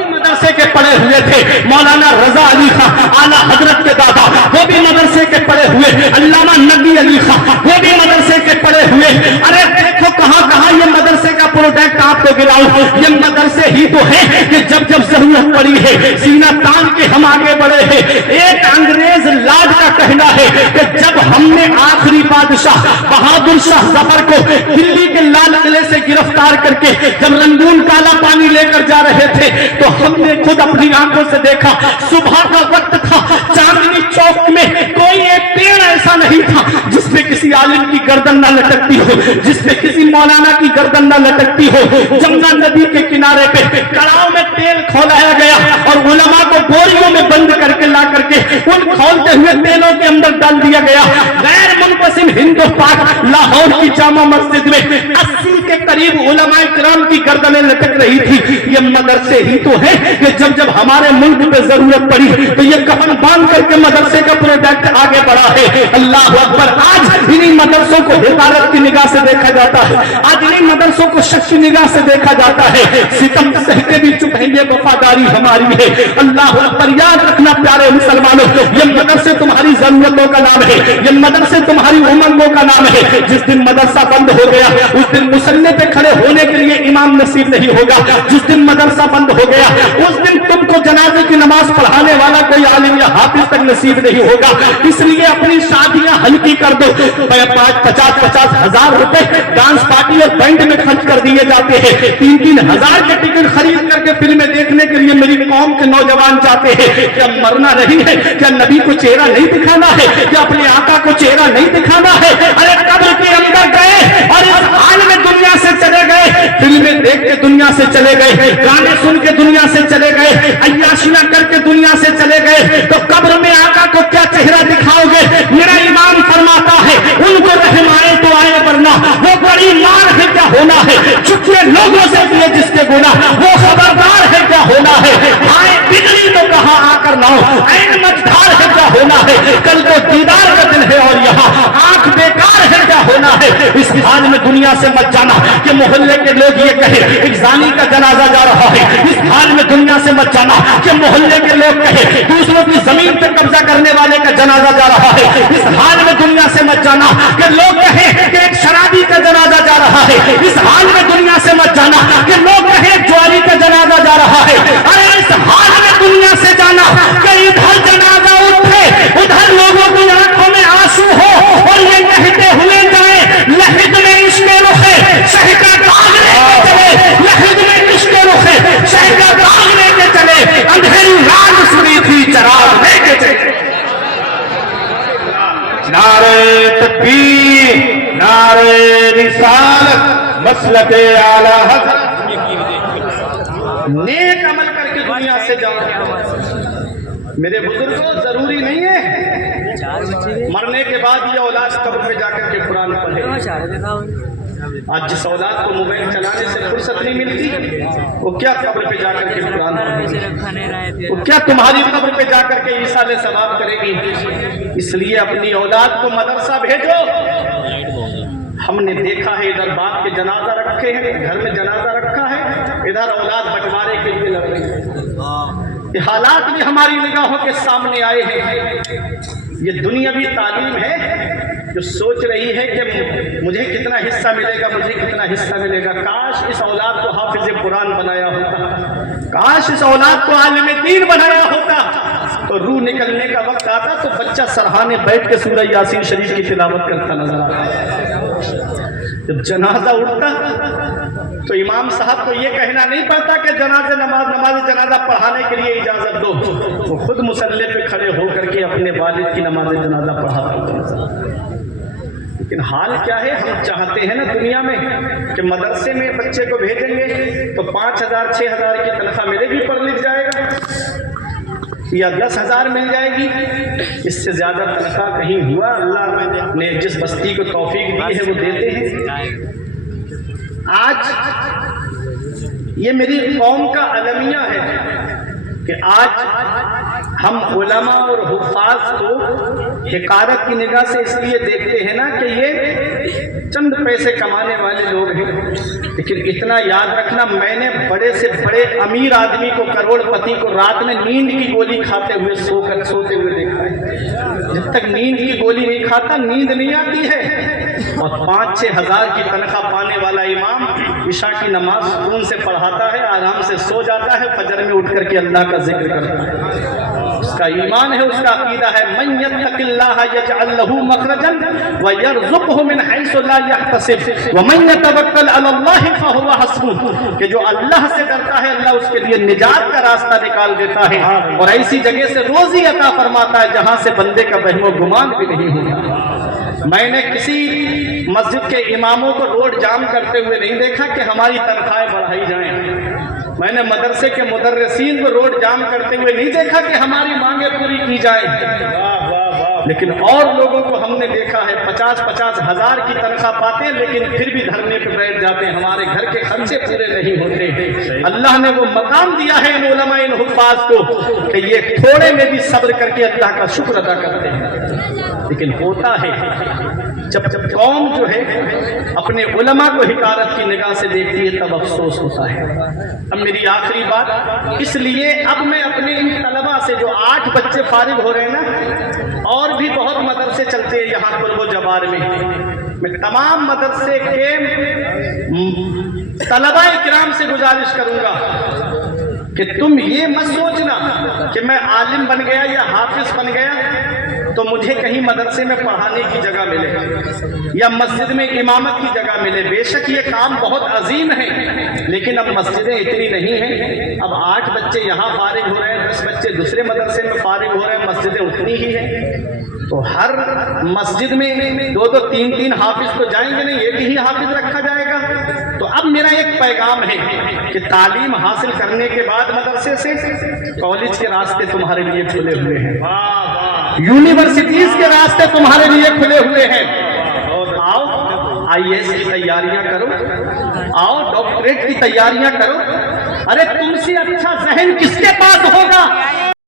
मदरसे के पढ़े हुए थे। मौलाना रजा अली खां आला हजरत के दादा, वो भी मदरसे के पढ़े हुए। अल्लामा नबी अली खां, वो भी मदरसे के पढ़े हुए। अरे देखो कहां कहां ये मदरसे का प्रोडक्ट आपको गिराऊं। ये मदरसे ही तो है कि जब जब जरूरत पड़ी है सीना तान के हम आगे बढ़े हैं। एक अंग्रेज लाड का कहना है कि जब हमने आखिरी बादशाह बहादुर शाह जफर को दिल्ली के लाल किले से गिरफ्तार करके जब रंगून काला पानी लेकर जा रहे थे तो हमने खुद अपनी आंखों से देखा। सुबह का वक्त था, चांदनी चौक में कोई एक पेड़ ऐसा नहीं था जिसमें किसी आलिम की गर्दन न लटकती हो, जिसमें किसी मौलाना की गर्दन न लटकती हो। जमुना नदी के किनारे पे कड़ाव में तेल खौलाया गया और उलमा को बोरियों में बंद करके ला करके उन खौलते हुए तेलों के अंदर डाल दिया गया। गैर मुनक़सिम हिंदू पाक लाहौर की जामा मस्जिद में 80 के करीब उलमा किराम की गर्दनें लटक रही थी। ये मदरसे ही तो है कि जब जब हमारे मुल्क में जरूरत पड़ी तो ये कफन बांध करके मदरसे का प्रोडक्ट आगे बढ़ा है। अल्लाह अकबर। आज इन्हीं मदरसों को हिफाजत की निगाह से देखा जाता है, आज इन्हीं मदरसों को शक की निगाह से देखा जाता है। सितम सहते भी चुप हैं, ये वफादारी हमारी है। अल्लाह अकबर। याद रखना प्यारे मुसलमानों, ये मदरसे तुम्हारी जरूरतों का नाम है, ये मदरसे तुम्हारी उमंगों का नाम है। जिस दिन मदरसा बंद हो गया उस दिन मुसल्ले पे खड़े होने के लिए इमाम नसीब नहीं होगा। जिस दिन मदरसा बंद हो गया उस दिन तुमको जनाजे की नमाज पढ़ाने वाला कोई आलिम या हाफिज तक नसीब नहीं होगा। इसलिए अपनी शादियां हल्की कर दो। 50-50 हजार रुपए डांस पार्टी और बैंड में खर्च कर दिए जाते हैं। 3-3 हजार के टिकट खरीद करके फिल्में देखने के लिए मेरी कौम के नौजवान जाते हैं। क्या मरना नहीं है? क्या नबी को चेहरा नहीं दिखाना है? क्या अपने आका को चेहरा नहीं दिखाना है? अरे कब्र के अंदर गए और इस हाल में दुनिया से चले गए। इस हाल में दुनिया से मत जाना कि मोहल्ले के लोग ये कहे एक जानी का जनाजा जा रहा है। इस हाल में दुनिया से मत जाना कि मोहल्ले के लोग कहे दूसरों की जमीन पर कब्जा करने वाले का जनाजा जा रहा है। इस हाल में दुनिया से मत जाना कि लोग कहे कि एक शराबी का जनाजा जा रहा है। इस हाल में दुनिया से मत जाना कि लोग कहे एक जुआरी का जनाजा जा रहा है। अरे इस हाल में दुनिया से जाना कि इधर जनाजा उठे उधर लोगों की आंखों में आंसू हो और ये कहते हुए जाए लहद में इश्क रुखे शह का दाग लेके चले, लहद में इश्क रुखे शह का दाग लेके चले, अंधेरी रात सुनी थी चराग लेके चले। नारे तकबीर, नारे रिसालत, मसलके आला हज़रत। नेक अमल करके दुनिया से जाओ। मेरे बुजुर्गों, जरूरी नहीं है मरने के बाद ये औलाद कब्र पे जाकर के कुरान पढ़े। आज जिस औलाद को मोबाइल चलाने से फुर्सत नहीं मिलती वो क्या कब्र पे जाकर के कुरान पढ़ेगी, वो क्या तुम्हारी कब्र पे जाकर के ईसाले सवाब करेगी। इसलिए अपनी औलाद को मदरसा भेजो। हमने देखा है इधर बाप के जनाजा रखे हैं, घर में जनाजा रखा है, इधर औलाद बंटवारे के लिए लड़ रही है। ये हालात भी हमारी निगाहों के सामने आए हैं। ये दुनियावी तालीम है जो सोच रही है कि मुझे कितना हिस्सा मिलेगा, मुझे कितना हिस्सा मिलेगा। काश इस औलाद को हाफिज कुरान बनाया होता, काश इस औलाद को आलिम दीन बनाया होता, तो रूह निकलने का वक्त आता तो बच्चा सरहाने बैठ के सूरह यासीन शरीफ की तिलावत करता नजर आता। जब जनाजा उठता तो इमाम साहब को ये कहना नहीं पड़ता कि नमाज जनाजा पढ़ाने के लिए इजाजत दो, वो खुद मुसल्ले पे खड़े होकर के अपने वालिद की नमाज जनाजा पढ़ाता। लेकिन हाल क्या है, हम चाहते हैं ना दुनिया में कि मदरसे में बच्चे को भेजेंगे तो 5,000 6,000 की तनख्वाह मिलेगी, पढ़ लिख जाएगा, या 10,000 मिल जाएगी। इससे ज्यादा तनख्वाह कहीं हुआ? अल्लाह ने जिस बस्ती को तौफीक दी है वो देते हैं। आज ये मेरी कौम का अलमिया है कि आज हम उलमा और हुफ़ाज़ को हिकारत की निगाह से इसलिए देखते हैं ना कि ये चंद पैसे कमाने वाले लोग हैं। लेकिन इतना याद रखना, मैंने बड़े से बड़े अमीर आदमी को, करोड़पति को रात में नींद की गोली खाते हुए सोते हुए देखा है। जब तक नींद की गोली नहीं खाता नींद नहीं आती है। और 5-6 हज़ार की तनख्वाह पाने वाला इमाम इशा की नमाज सुकून से पढ़ाता है, आराम से सो जाता है, फजर में उठ करके अल्लाह का जिक्र करता है। उसका ईमान है, उसका अकीदा है, मन यत्तक़िल्लाह यजअल लहू मखरजन व यरज़ुक़हु मिन हैसु ला यहतसिब व मन यतवक्कल अलल्लाहि फहुव हस्बुह, कि जो अल्लाह से डरता है अल्लाह उसके लिए निजात का रास्ता निकाल देता है और ऐसी जगह से रोजी अता फरमाता है जहां से बंदे का वहमो गुमान भी नहीं होता। मैंने किसी मस्जिद के इमामों को रोड जाम करते हुए नहीं देखा कि हमारी तनख्वाहें बढ़ाई जाएं। मैंने मदरसे के मुदर्रिसीन को रोड जाम करते हुए नहीं देखा कि हमारी मांगे पूरी की जाए। लेकिन और लोगों को हमने देखा है 50-50 हज़ार की तनख्वाह पाते हैं लेकिन फिर भी धरने पर बैठ जाते हैं, हमारे घर के खर्चे पूरे नहीं होते। अल्लाह ने वो मकाम दिया है इन उलमा इन हुफ़ाज़ को कि ये थोड़े में भी सब्र करके अल्लाह का शुक्र अदा करते हैं। लेकिन होता है जब कौम जो है अपने उलमा को हिकारत की निगाह से देखती है तब अफसोस होता है। अब मेरी आखिरी बात, इसलिए अब मैं अपने इन तलबा से जो 8 बच्चे फारिग हो रहे हैं ना, और भी बहुत मदरसे चलते हैं यहाँ पर वो जवार में, मैं तमाम मदरसे के तलबा इकराम से गुजारिश करूँगा कि तुम ये मत सोचना कि मैं आलिम बन गया या हाफिज बन गया तो मुझे कहीं मदरसे में पढ़ाने की जगह मिले या मस्जिद में इमामत की जगह मिले। बेशक ये काम बहुत अजीम है, लेकिन अब मस्जिदें इतनी नहीं हैं। अब 8 बच्चे यहाँ फारिग हो रहे हैं, 10 बच्चे दूसरे मदरसे में फारिग हो रहे हैं, मस्जिदें उतनी ही हैं। तो हर मस्जिद में 2-2 3-3 हाफिज तो जाएंगे नहीं, एक ही हाफिज रखा जाएगा। तो अब मेरा एक पैगाम है कि तालीम हासिल करने के बाद मदरसे से कॉलेज के रास्ते तुम्हारे लिए खुले हुए हैं, यूनिवर्सिटीज के रास्ते तुम्हारे लिए खुले हुए हैं। आओ IAS की तैयारियां करो, आओ डॉक्टरेट की तैयारियां करो। अरे तुमसे अच्छा जहन किसके पास होगा